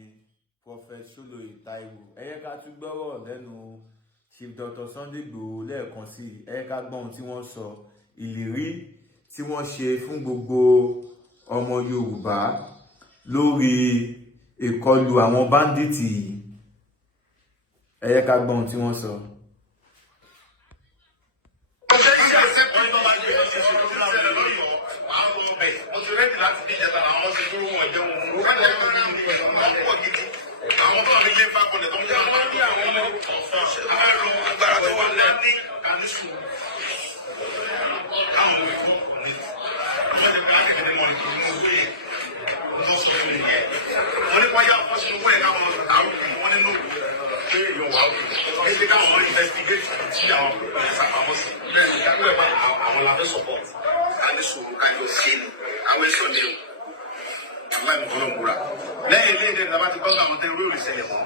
Prophet Soloye Taiwo. Ẹ yẹ ká tún gbọ́rọ̀ lẹ́nu Chief Dr. Sunday Igboho lẹ́ẹ̀kan sí i. Ẹ yẹ ká gbọ́ ohun tí wọ́n sọ, ìlérí tí wọ́n ṣe fún gbogbo ọmọ Yorùbá lórí ìkọlù àwọn báńdíìtì yìí. Ẹ yẹ ká gbọ́ ohun tí wọ́n sọ. Àwọn bá mi lé fákọlẹ̀ tó ń jẹ́ àwọn bí àwọn ọmọ àárọ̀ agbára tó wà lẹ́ni àníṣù. Àwọn òwe fún ní ọjọ́ ìgbà kẹ́kẹ́ ní mọ̀ ní òwe tó sọ fún mi yẹn. Wọ́n ní wáyà wọ́n ṣe wọ́n yẹ káwọn àrùn wọn nínú pé èèyàn wà ó. Èsì káwọn wọn investigate tí àwọn ìsàpamọ́ sí. Lẹ́yìn ìdájọ́ bá àwọn làbẹ́ support. Àníṣù kájọ sí ni àwọn èso ní o. wàláì mo fọlọ́ múra lẹ́yìn ilé ìdẹ́gbẹ́ bá ti kọ́ àwọn tẹ́ orí òrìṣẹ́lẹ̀ mọ́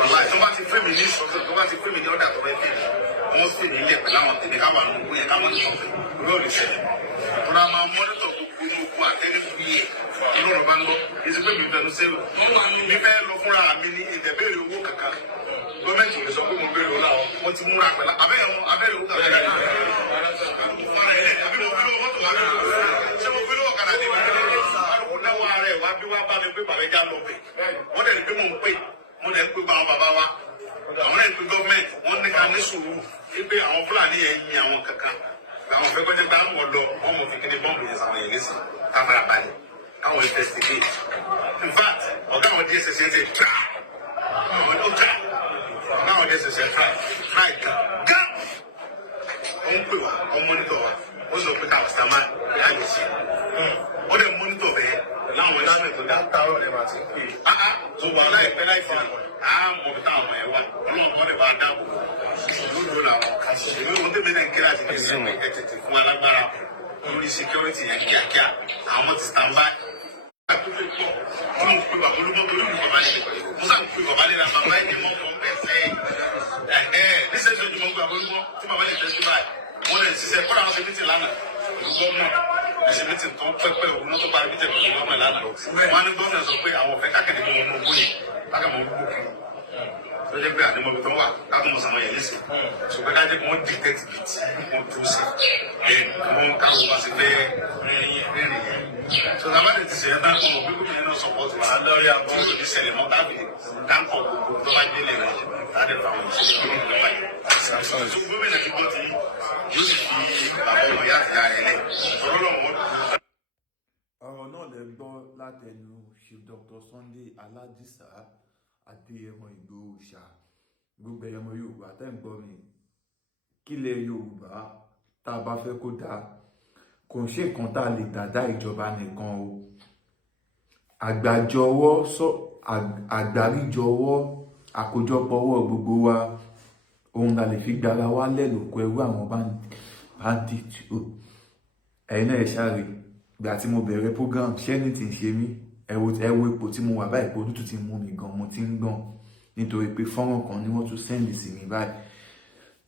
wàláì tó bá ti fẹ́ mi ní sọ́tọ̀ tó bá ti fẹ́ mi ní ọ̀dà tó fẹ́ fẹ́ mi wọ́n sì ní ilé pẹ̀lú àwọn tèmi káwọn àwọn òkú yẹn káwọn ní sọ́tọ̀ orí òrìṣẹ́lẹ̀ tó náà máa mọ́nítọ̀ gbogbo ní okun àtẹ́lẹ́ fi yẹ inú ọ̀rọ̀ bá ń lọ èsì pé mi fẹnu sẹ́wọ̀ mi fẹ́ lọ fúnra mi ní ìdẹ̀bẹ̀rẹ̀ owó kankan gọ́ọ̀mẹ̀ntì ò lè sọ pé mo bẹ̀rẹ̀ owó làwọn wọ́n ti múra pẹ̀lú abẹ́rẹ́ owó kankan wọ́n dẹ̀ ní pé mò ń pè mo dẹ̀ ń pè bá àwọn bàbá wa àwọn náà ń pè gọ́ọ̀mẹ̀ntì wọ́n ní ká ní sùúrù pé àwọn fúlàní yẹn yin àwọn kankan àwọn fẹ́ kọjá pé àwọn lọ wọ́n mọ̀ fi kéde bọ́ọ̀mù yẹn sàwọn yẹn lẹ́sìn káfàrà balẹ̀ káwọn investigate in fact ọ̀gá àwọn DSS ṣe tra àwọn ọ̀gá àwọn DSS ṣe tra kan gán wọ́n ń pè wá wọ́n mọ́nítọ̀ wa ó sọ pé káwọn sàmán láyé sí ó dẹ̀ mọ́nítọ̀ bẹ́ẹ̀ láwọn ìlànà tó dá táwọn ẹ̀ máa ti pè é tó wà láìpẹ́ láìpẹ́ mọ̀ bí táwọn ọmọ ẹ̀ wà ọlọ́run kọ́ lè bá a dáàbò lódò làwọn ìlú ohun tẹ́lẹ̀ náà ń kíra àti kẹsì ẹ̀ tètè fún alágbára lórí security yẹn kíákíá àwọn ọmọ ti stand by. àtúntò pọ̀ wọ́n ń pè bàbá olúmọ pé olúmọ bàbá yẹn mo sá ń pè bàbá yẹn bàbá yẹn mọ̀ kàn bẹ́ẹ̀ fẹ́ níṣẹ́ ìṣẹ́jú mọ̀ bàbá olúmọ tí bàbá yẹn tẹ́sí báyìí wọ́n lè ṣiṣẹ́ kọ́ra wọn ṣe mítì lánàá ìlú gọ́ọ̀mọ̀ ẹsẹ mi ti tó pẹpẹ òun náà tó parí bí tẹmí ìlú ọmọ ìlànà wọn ní gómìnà sọ pé àwọn ọ̀fẹ́ kákẹ́ni mọ ọmọ ogun yìí kákẹ́ mọ ogun kiri tó jẹ́ pé àdémọ̀ tó wà kákẹ́ mọ sàmọ yẹn lẹ́sìn ṣùgbọ́n kájẹ́ kí wọ́n detect bit wọ́n tó sí wọ́n káwọ́ bá ti fẹ́ rìnrìn yẹn so tàbátẹ̀ ti sèyàn dáńkọ̀ mọ̀ pé gómìnà náà support wa lórí àbọ̀ tó ti ṣẹlẹ̀ mọ́ tábì dáńkọ̀ gbogbo tó bá délé rẹ̀ láti fà wọn ìṣẹ̀lẹ̀ gómìnà ti gbọ́ ti yóò sì fi àwọn ọmọ yá àti yá rẹ̀ lẹ̀ ọ̀rọ̀ lọ́wọ́ ọ̀rọ̀ náà lẹ gbọ́ látẹnu Chief Dr. Sunday Aládìsá Adéyẹmọ Ìgbòho Òòṣà gbogbo ẹ̀yọmọ Yorùbá tẹ́ ń gbọ́ mi kílẹ̀ Yorùbá tá a bá fẹ́ kó dáa kò ń ṣe nǹkan tá a lè dàdá ìjọba nìkan o àgbáríjọwọ́ àkójọpọ̀wọ́ gbogbo wa ohun la lè fi gbára wa lẹ́lòkó ẹrú àwọn bandit ẹ̀yin náà ẹ̀ ṣáre ìgbà tí mo bẹ̀rẹ̀ program ṣẹ́ni tí ń ṣe mí ẹ wo ipò tí mo wà báyìí ipò òtútù ti mú mi gan mo ti ń gbọ̀n nítorí pé fọ́nrán kan ni wọ́n tún sẹ́ndì sí mi báyìí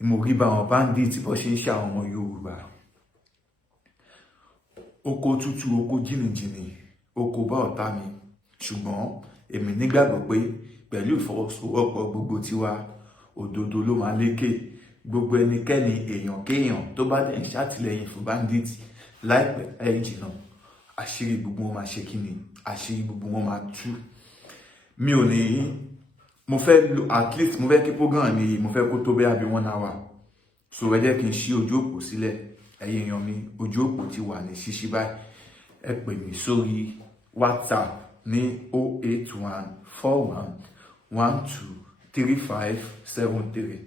mo rí bá àwọn bandit bó ṣe ń ṣe àwọn ọmọ Yorùbá oko tútù oko jìnnìjìnnì oko bá ọ̀tá mi ṣùgbọ́n èmi nígbàgbọ́ pé pẹ̀lú ìfọwọ́sowọ́pọ̀ gbogbo tiwa òdodo ló máa lékè gbogbo ẹnikẹ́ni èèyàn kéèyàn tó bá dẹ̀ ń ṣàtìlẹ́yìn fún bandit láìpẹ́ ẹ̀ jìnnà àṣírí gbogbo wọn máa ṣe kí ni àṣírí gbogbo wọn máa tú mi ò ní mo fẹ́ lo at least mo fẹ́ kí program mi mo fẹ́ kó tó bẹ́ẹ̀ bí 1 hour so ẹ jẹ́ kí n ṣí ojú òpó sílẹ̀ ẹ̀yin èèyàn mi ojú òpó ti wà ní ṣíṣí báyìí ẹ pè mí sórí WhatsApp ní 08141123573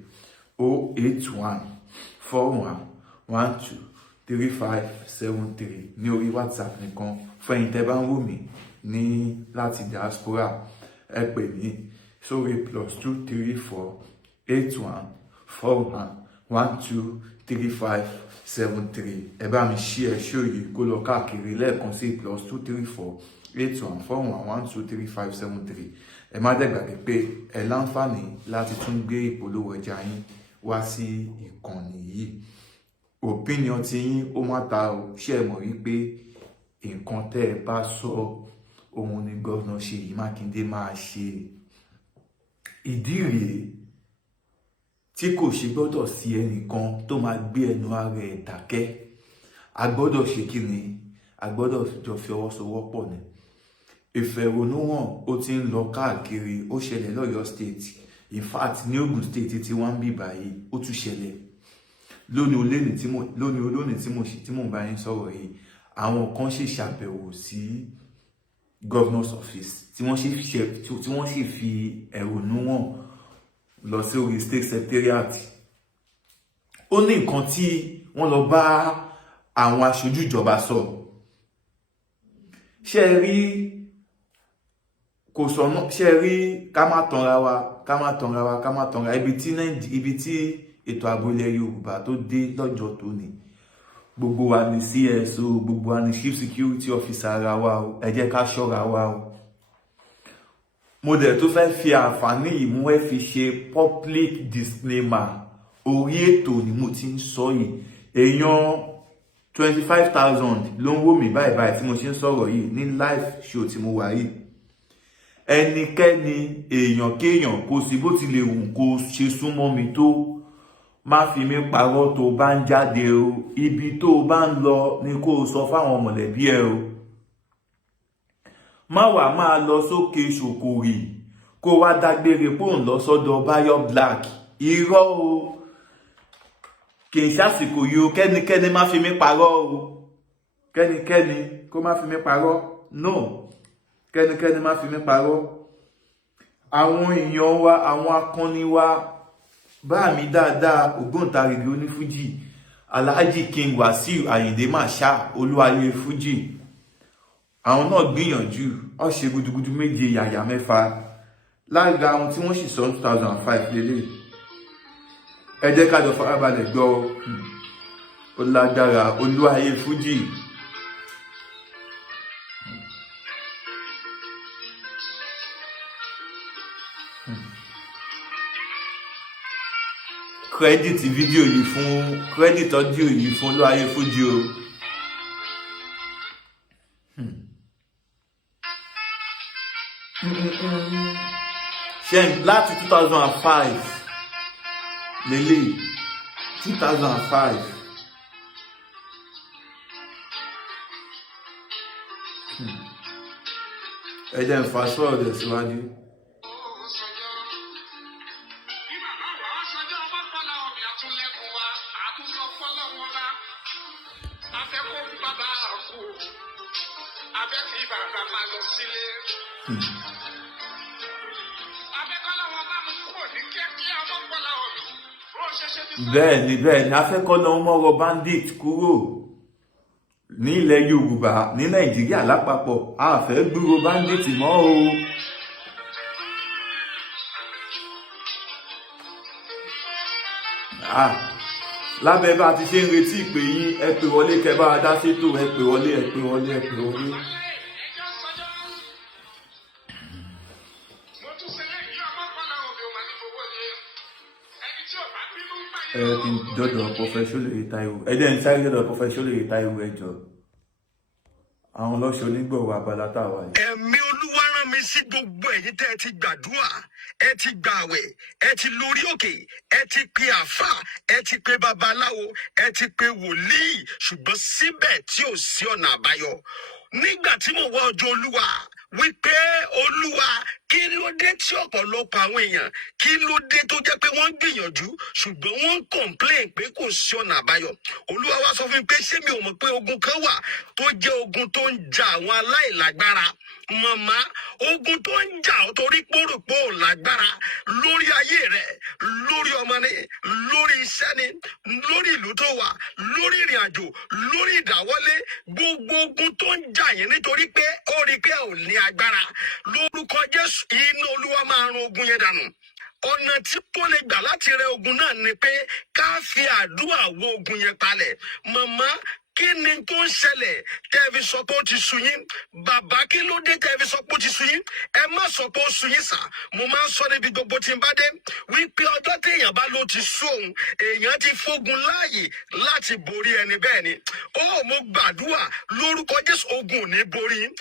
08141123573 ní orí WhatsApp nìkan fún ẹ̀yin tẹ́ bá ń wò mí ní láti diaspora ẹ pè mí sórí +23481123573 ẹ bá mi ṣí ẹ ṣó yìí kó lọ káàkiri lẹ́ẹ̀kan sí +23481123573 ẹ má dẹ̀ gbàgbé pé ẹ láǹfààní láti tún gbé ìpolówó ọjà yín wá sí ìkànnì yìí opinion ti yín ó má ta o ṣé ẹ mọ̀ wípé nǹkan tẹ́ ẹ bá sọ òun ni gọ́vnà Ṣèyí Mákindé máa ṣe ìdí rèé tí kò ṣe gbọ́dọ̀ sí ẹnìkan tó máa gbé ẹnu ara ẹ̀ dákẹ́ a gbọ́dọ̀ ṣe kí ni a gbọ́dọ̀ jọ fi ọwọ́ sowọ́pọ̀ ni ìfẹ̀hónúhàn ó ti ń lọ káàkiri ó ṣẹlẹ̀ lọ́yọ́ state in fact ní Ògùn state tí wọ́n ń bì báyìí ó tún ṣẹlẹ̀ lónìí olónìí tí mo bá yín sọ̀rọ̀ yìí àwọn kan ṣe ṣàbẹ̀wò sí governor's office tí wọ́n sì fi ẹ̀hónú hàn lọ sí orí state secretariat ó ní nǹkan tí wọ́n lọ bá àwọn aṣojú ìjọba sọ ṣe rí ká má tanra ibi tí ètò ààbò ilẹ̀ Yorùbá tó dé lọ́jọ́ tó ní gbogbo wa ni CSO, gbogbo wa ni Chief Security Officer ara wa o, ẹ jẹ́ ká ṣọ́ra wa o. Mo dẹ̀ tó fẹ́ fi àǹfààní yìí mú ẹ fi ṣe public disclaimer orí ètò ni mo ti ń sọ yìí. Èèyàn 25,000 ló ń wò mí báyìí tí mo ṣe ń sọ̀rọ̀ yìí ní live show tí mo wà yìí. Ẹnikẹ́ni èèyàn kéèyàn kò sí bó ti lè wù kó ṣe súnmọ́ mi tó, má fi mí parọ́ tó bá ń jáde o. Ibi tó bá ń lọ ni kó sọ fáwọn mọ̀lẹ́bí ẹ o. Má wá máa lọ sókè ṣòkòrì kó wá dágbére pò ń lọ sọ́dọ̀ Bayo Black. Irọ́ o. Kì í ṣàsìkò yìí o, kẹ́nikẹ́ni má fi mí parọ́ o. Kẹ́nikẹ́ni kó má fi mí parọ́. No. Kẹ́nikẹ́ni má fi mí parọ́. Àwọn èèyàn wa, àwọn akọni wa, bá mi dáadáa ògbóǹtarìgì onífújì, Alhaji King Wasiu Ayinde Marshal Olúwayé Fújì. Àwọn náà gbìyànjú, ó ṣe gudugudu méje yàyà mẹ́fà. Lára ohun tí wọ́n sì sọ 2005 lélẹ̀. Ẹ jẹ́ ká jọ farabalẹ̀ gbọ́. Ó lágbára Olúwayé Fújì. Credit fídíò yìí fún credit audio yìí fún Olúwayé Fújì o. Ṣé láti 2005 lélẹ̀ 2005. Ẹ jẹ́ n fast forward síwájú. Bẹ́ẹ̀ni afẹ́kọ́nà ọmọọrọ̀ bandit kúrò ní ilẹ̀ Yorùbá ní Nàìjíríà lápapọ̀. A fẹ́ gbúrò bandit mọ́ o. Lábẹ́ bá ti ṣe ń retí ìpè yín, ẹ pè wọlé kẹ́ bá dá sétò, ẹ pè wọlé. Kí n dọ́dọ̀ Professor Taiwo. Ẹ jẹ́ n sáré dọ́dọ̀ Professor Taiwo ẹjọ́. Àwọn ọlọ́ṣọ́ onígbọ̀wọ́ abala táwa yìí. Ẹ̀mí Olúwa rán mi sí gbogbo ẹ̀yin tẹ́ ẹ ti gbàdúrà, ẹ ti gbààwẹ̀, ẹ ti lórí òkè, ẹ ti pe àfà, ẹ ti pe babaláwo, ẹ ti pe wòlíì, ṣùgbọ́n síbẹ̀ tí ò sí ọ̀nà àbáyọ. Nígbà tí mo wá ọjọ́ Olúwa wípé Olúwa kí ló dé tí ọ̀pọ̀lọpọ̀ àwọn èèyàn kí ló dé tó jẹ́ pé wọ́n ń gbìyànjú ṣùgbọ́n wọ́n ń complain pé kò sí ọ̀nà àbáyọ. Olúwa wá sọ fún mi pé ṣé mi ò mọ̀ pé ogun kan wà tó jẹ́ ogun tó ń ja àwọn aláìlágbára. Màmá, ogun tó ń jà ọ́ torí pòròpó lágbára lórí ayé rẹ̀, lórí ọmọ ni, lórí iṣẹ́ ni, lórí ìlú tó wà, lórí ìrìn àjò, lórí ìdáwọ́lé, gbogbo ogun tó ń jà yẹn nítorí pé ó rí pé ò ní agbára. Lórúkọ Jésù, iná Olúwa máa run ogun yẹn dànù. Ọ̀nà tí kò lè gbà láti rẹ ogun náà ni pé ká fi àdúrà wó ogun yẹn palẹ̀. Màmá, kí ni tó ń ṣẹlẹ̀ tẹ́ fi sọ pé ó ti sú yín? Bàbá, kí ló dé tẹ́ fi sọ pé ó ti sú yín? Ẹ má sọ pé ó sú yín sà. Mo máa ń sọ níbi gbogbo tí n bá dé wípé ọjọ́ tí èèyàn bá ló ti sú òun, èèyàn ti fógun láàyè láti borí ẹni bẹ́ẹ̀ ni. Ó, mo gbàdúrà lórúkọ Jésù, ogun ò ní borí yín.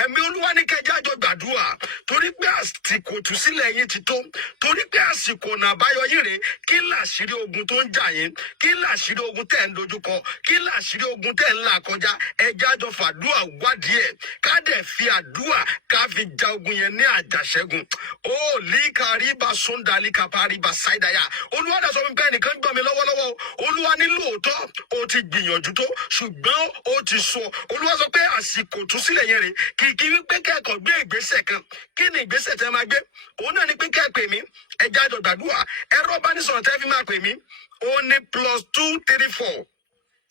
Ẹ̀mí Olúwa ní kẹjá jọ gbàdúrà torí pé àsìkò ìtúsílẹ̀ yín ti tó, torí pé àsìkò ọ̀nà àbáyọ yín rèé. Kí làṣírí ogun tó ń jà yín? Kí làṣírí ogun tẹ́ ń dojúkọ? Kí làṣírí ogun tẹ́ ń là kọjá? Ẹjá jọ fàdúrà wádìí ẹ̀, ká dẹ̀ fi àdúrà ká fi ja ogun yẹn ní àjàṣẹ́gun. Ó líkàríbà sóńdà líkàpáríbà sáìdáyà. Olúwa dà sọ fún mi pé ẹnìkan gbọ́ mi lọ́wọ́lọ́wọ́. Olúwa ní lóòótọ́ ó ti gbìyànjú tó ṣùgbọ́n ó ti sọ. Olúwa sọ pé àsìkò ìtúsílẹ̀ yẹn rèé. Kìkì wípé kẹ́kọ̀ọ́ gbé ìgbésẹ̀ kan. Kí ni ìgbésẹ̀ tẹ́ máa gbé? Òun náà ni pé kẹ́ pè mí. Ẹjá jọ gbàdúrà. Ẹ̀rọ ìbánisọ̀rọ̀ tẹ́ fi máa pè mí. Ó ní +234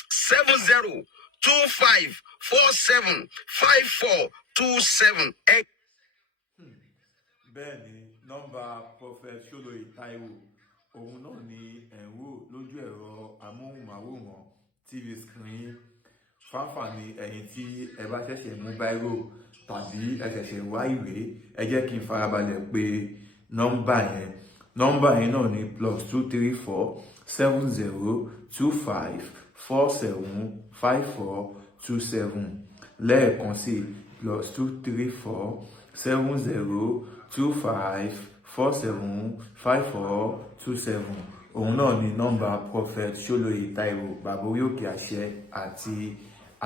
70 25 47 54 27. Bẹ́ẹ̀ni, nọ́mbà Professor Taiwo òun náà ni ẹ̀ ń wò lójú ẹ̀rọ amóhùnmáwòrán tv screen fáǹfààní ẹ̀yin tí ẹ bá ṣẹ̀ṣẹ̀ mú báírò tàbí ẹ ṣẹ̀ṣẹ̀ wá ìwé ẹ jẹ́ kí n farabalẹ̀ pé nọ́mbà yẹn náà ní +234 7025 475427 lẹ́ẹ̀kan sí +234 7025 475427 òun náà ni nọ́mbà Prophet Ṣólóyè Táíwò bàbá orí òkè àṣẹ àti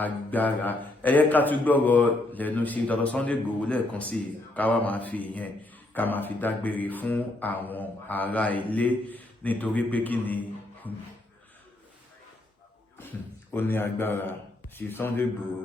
agbára. Ẹ jẹ́ ká tún gbọ́rọ̀ lẹ́nu sí Dr. Sunday Igboho lẹ́ẹ̀kan sí ká wá máa fi ìyẹn ká máa fi dágbére fún àwọn ará ilé nítorí pé kí ni ó ní agbára sí Sunday Igboho.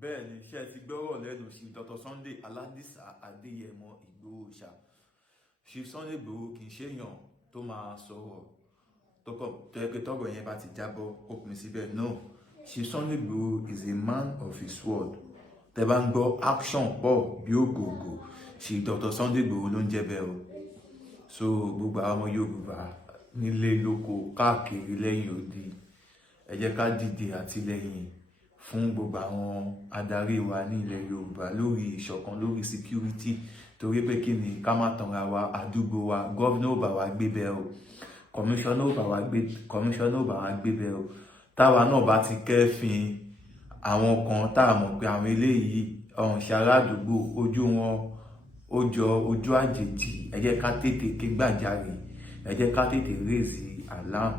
Bẹ́ẹ̀ ni iṣẹ́ ti gbọ́rọ̀ lẹ́nu sí Dr. Sunday Aládìsá Adéyẹmọ Ìgbòho ṣá. Chief Sunday Igboho kì í ṣèyàn tó máa sọ̀rọ̀ tọ́gọ̀ yẹn bá ti jábọ́ ó pin síbẹ̀. No, Chief Sunday Igboho is a man of his word. Tẹ́ bá ń gbọ́ action pọ̀ bí ògògò Chief Dr. Sunday Igboho ló ń jẹ́ bẹ́ẹ̀ o. So gbogbo àwọn ọmọ Yorùbá nílé lóko káàkiri lẹ́yìn odi ẹ jẹ́ ká dìde àtìlẹ́yìn fún gbogbo àwọn adarí wa ní ilẹ̀ Yorùbá lórí ìṣọ̀kan lórí security torí pé kí ni ká má tanra wa àdúgbò wa gọ́vnà ò bá wa gbé bẹ́ẹ̀ o kọmíṣánná ò bá wa gbé bẹ́ẹ̀ o táwa náà bá ti kẹ́fìn àwọn kan tá a mọ̀ pé àwọn eléyìí ọ̀hún ṣará àdúgbò ojú wọn ó jọ ojú àjèjì ẹ jẹ́ ká tètè ké gbàjarè ẹ jẹ́ ká tètè raise alarm.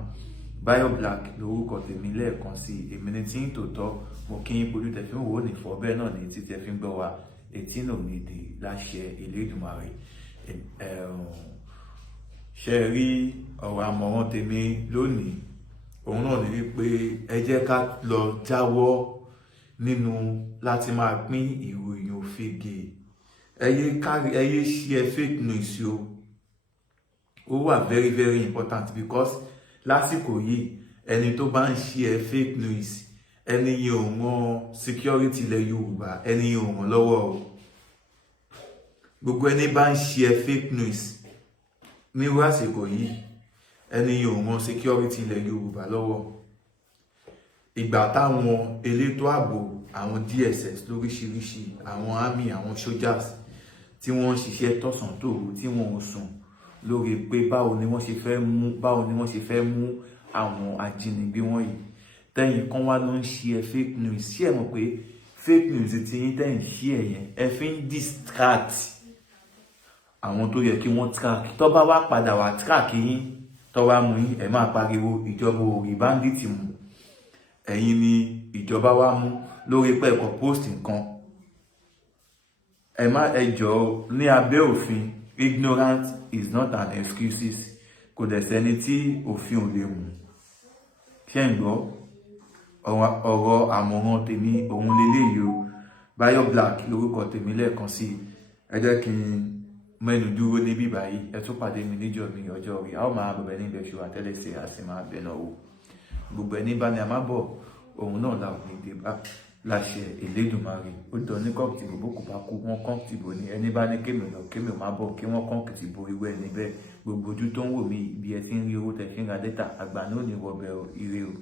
Bayo Black lórúkọ tèmi lẹ́ẹ̀kan sí èmi ní tí ń tòótọ́ mo kí n pojú tẹ fi ń wò ó nìfọ́ bẹ́ẹ̀ náà ní tí tẹ fi ń gbọ́ wa etí náà ní èdè láṣẹ Elédùmarè. Ṣe rí ọ̀rọ̀ àmọ̀ràn tèmi lónìí òun náà ní wípé ẹ jẹ́ ká lọ jáwọ́ nínú láti máa pín ìròyìn òfegè ẹ yé share fake news o ó wà very very important because lásìkò yìí ẹni tó bá ń share fake news ẹni yìí ò ràn security ilẹ̀ Yorùbá ẹni yìí ò ràn lọ́wọ́ o gbogbo ẹni bá ń share fake news nírú àsìkò yìí ẹni yìí ò ràn security ilẹ̀ Yorùbá lọ́wọ́. Ìgbà táwọn elétò ààbò àwọn DSS lóríṣiríṣi àwọn army àwọn soldiers tí wọ́n ń ṣiṣẹ́ tọ̀sán tòru tí wọ́n ò sùn lórí pé báwo ni wọ́n ṣe fẹ́ mú àwọn ajínigbé wọ̀nyí tẹ́yìn kan wá ló ń share fake news sí ẹ̀ mọ̀ pé fake news ti yín tẹ́yìn share yẹn ẹ fi ń distract àwọn tó yẹ kí wọ́n track tó bá wá padà wá track yín tó wá mú yín ẹ máa pariwo ìjọba ò rí bandit mú ẹ̀yin ni ìjọba wá mú lórí pé ẹ̀kọ́ post nǹkan ẹ jọ̀ọ́ ní abẹ́ òfin ignorance is not an excuse. Kò dẹ̀ sẹ́ni tí òfin ò lè mú. Ṣé ń gbọ́? Ọ̀rọ̀ àmọ̀ràn tèmi òun leléyìí o. Bayo Black lórúkọ tèmi lẹ́ẹ̀kan sí. Ẹ jẹ́ kí n mẹ́nu dúró níbí báyìí. Ẹ tún pàdé mi níjọ́ mi ọjọ́ rí. A ó máa bẹ̀rẹ̀ níbẹ̀ ṣù àtẹ́lẹsẹ̀ a sì máa bẹ̀ náà wò. Gbogbo ẹni bá ní a máa bọ̀ òun náà la ò ní dé bá láṣẹ Elédùmarè. Ó dán ní kọ́ọ̀tì bò kò bá kú wọ́n kọ́ọ̀tì bò ní ẹni bá ní kémi lọ kémi ò má bọ̀ kí wọ́n kọ́ọ̀tì bò irú ẹni bẹ́ẹ̀. Gbogbo ojú tó ń wò mí bí ẹ ti ń rí owó tẹ fi ń ra dẹ́tà àgbà náà ò ní wọbẹ̀ ire o.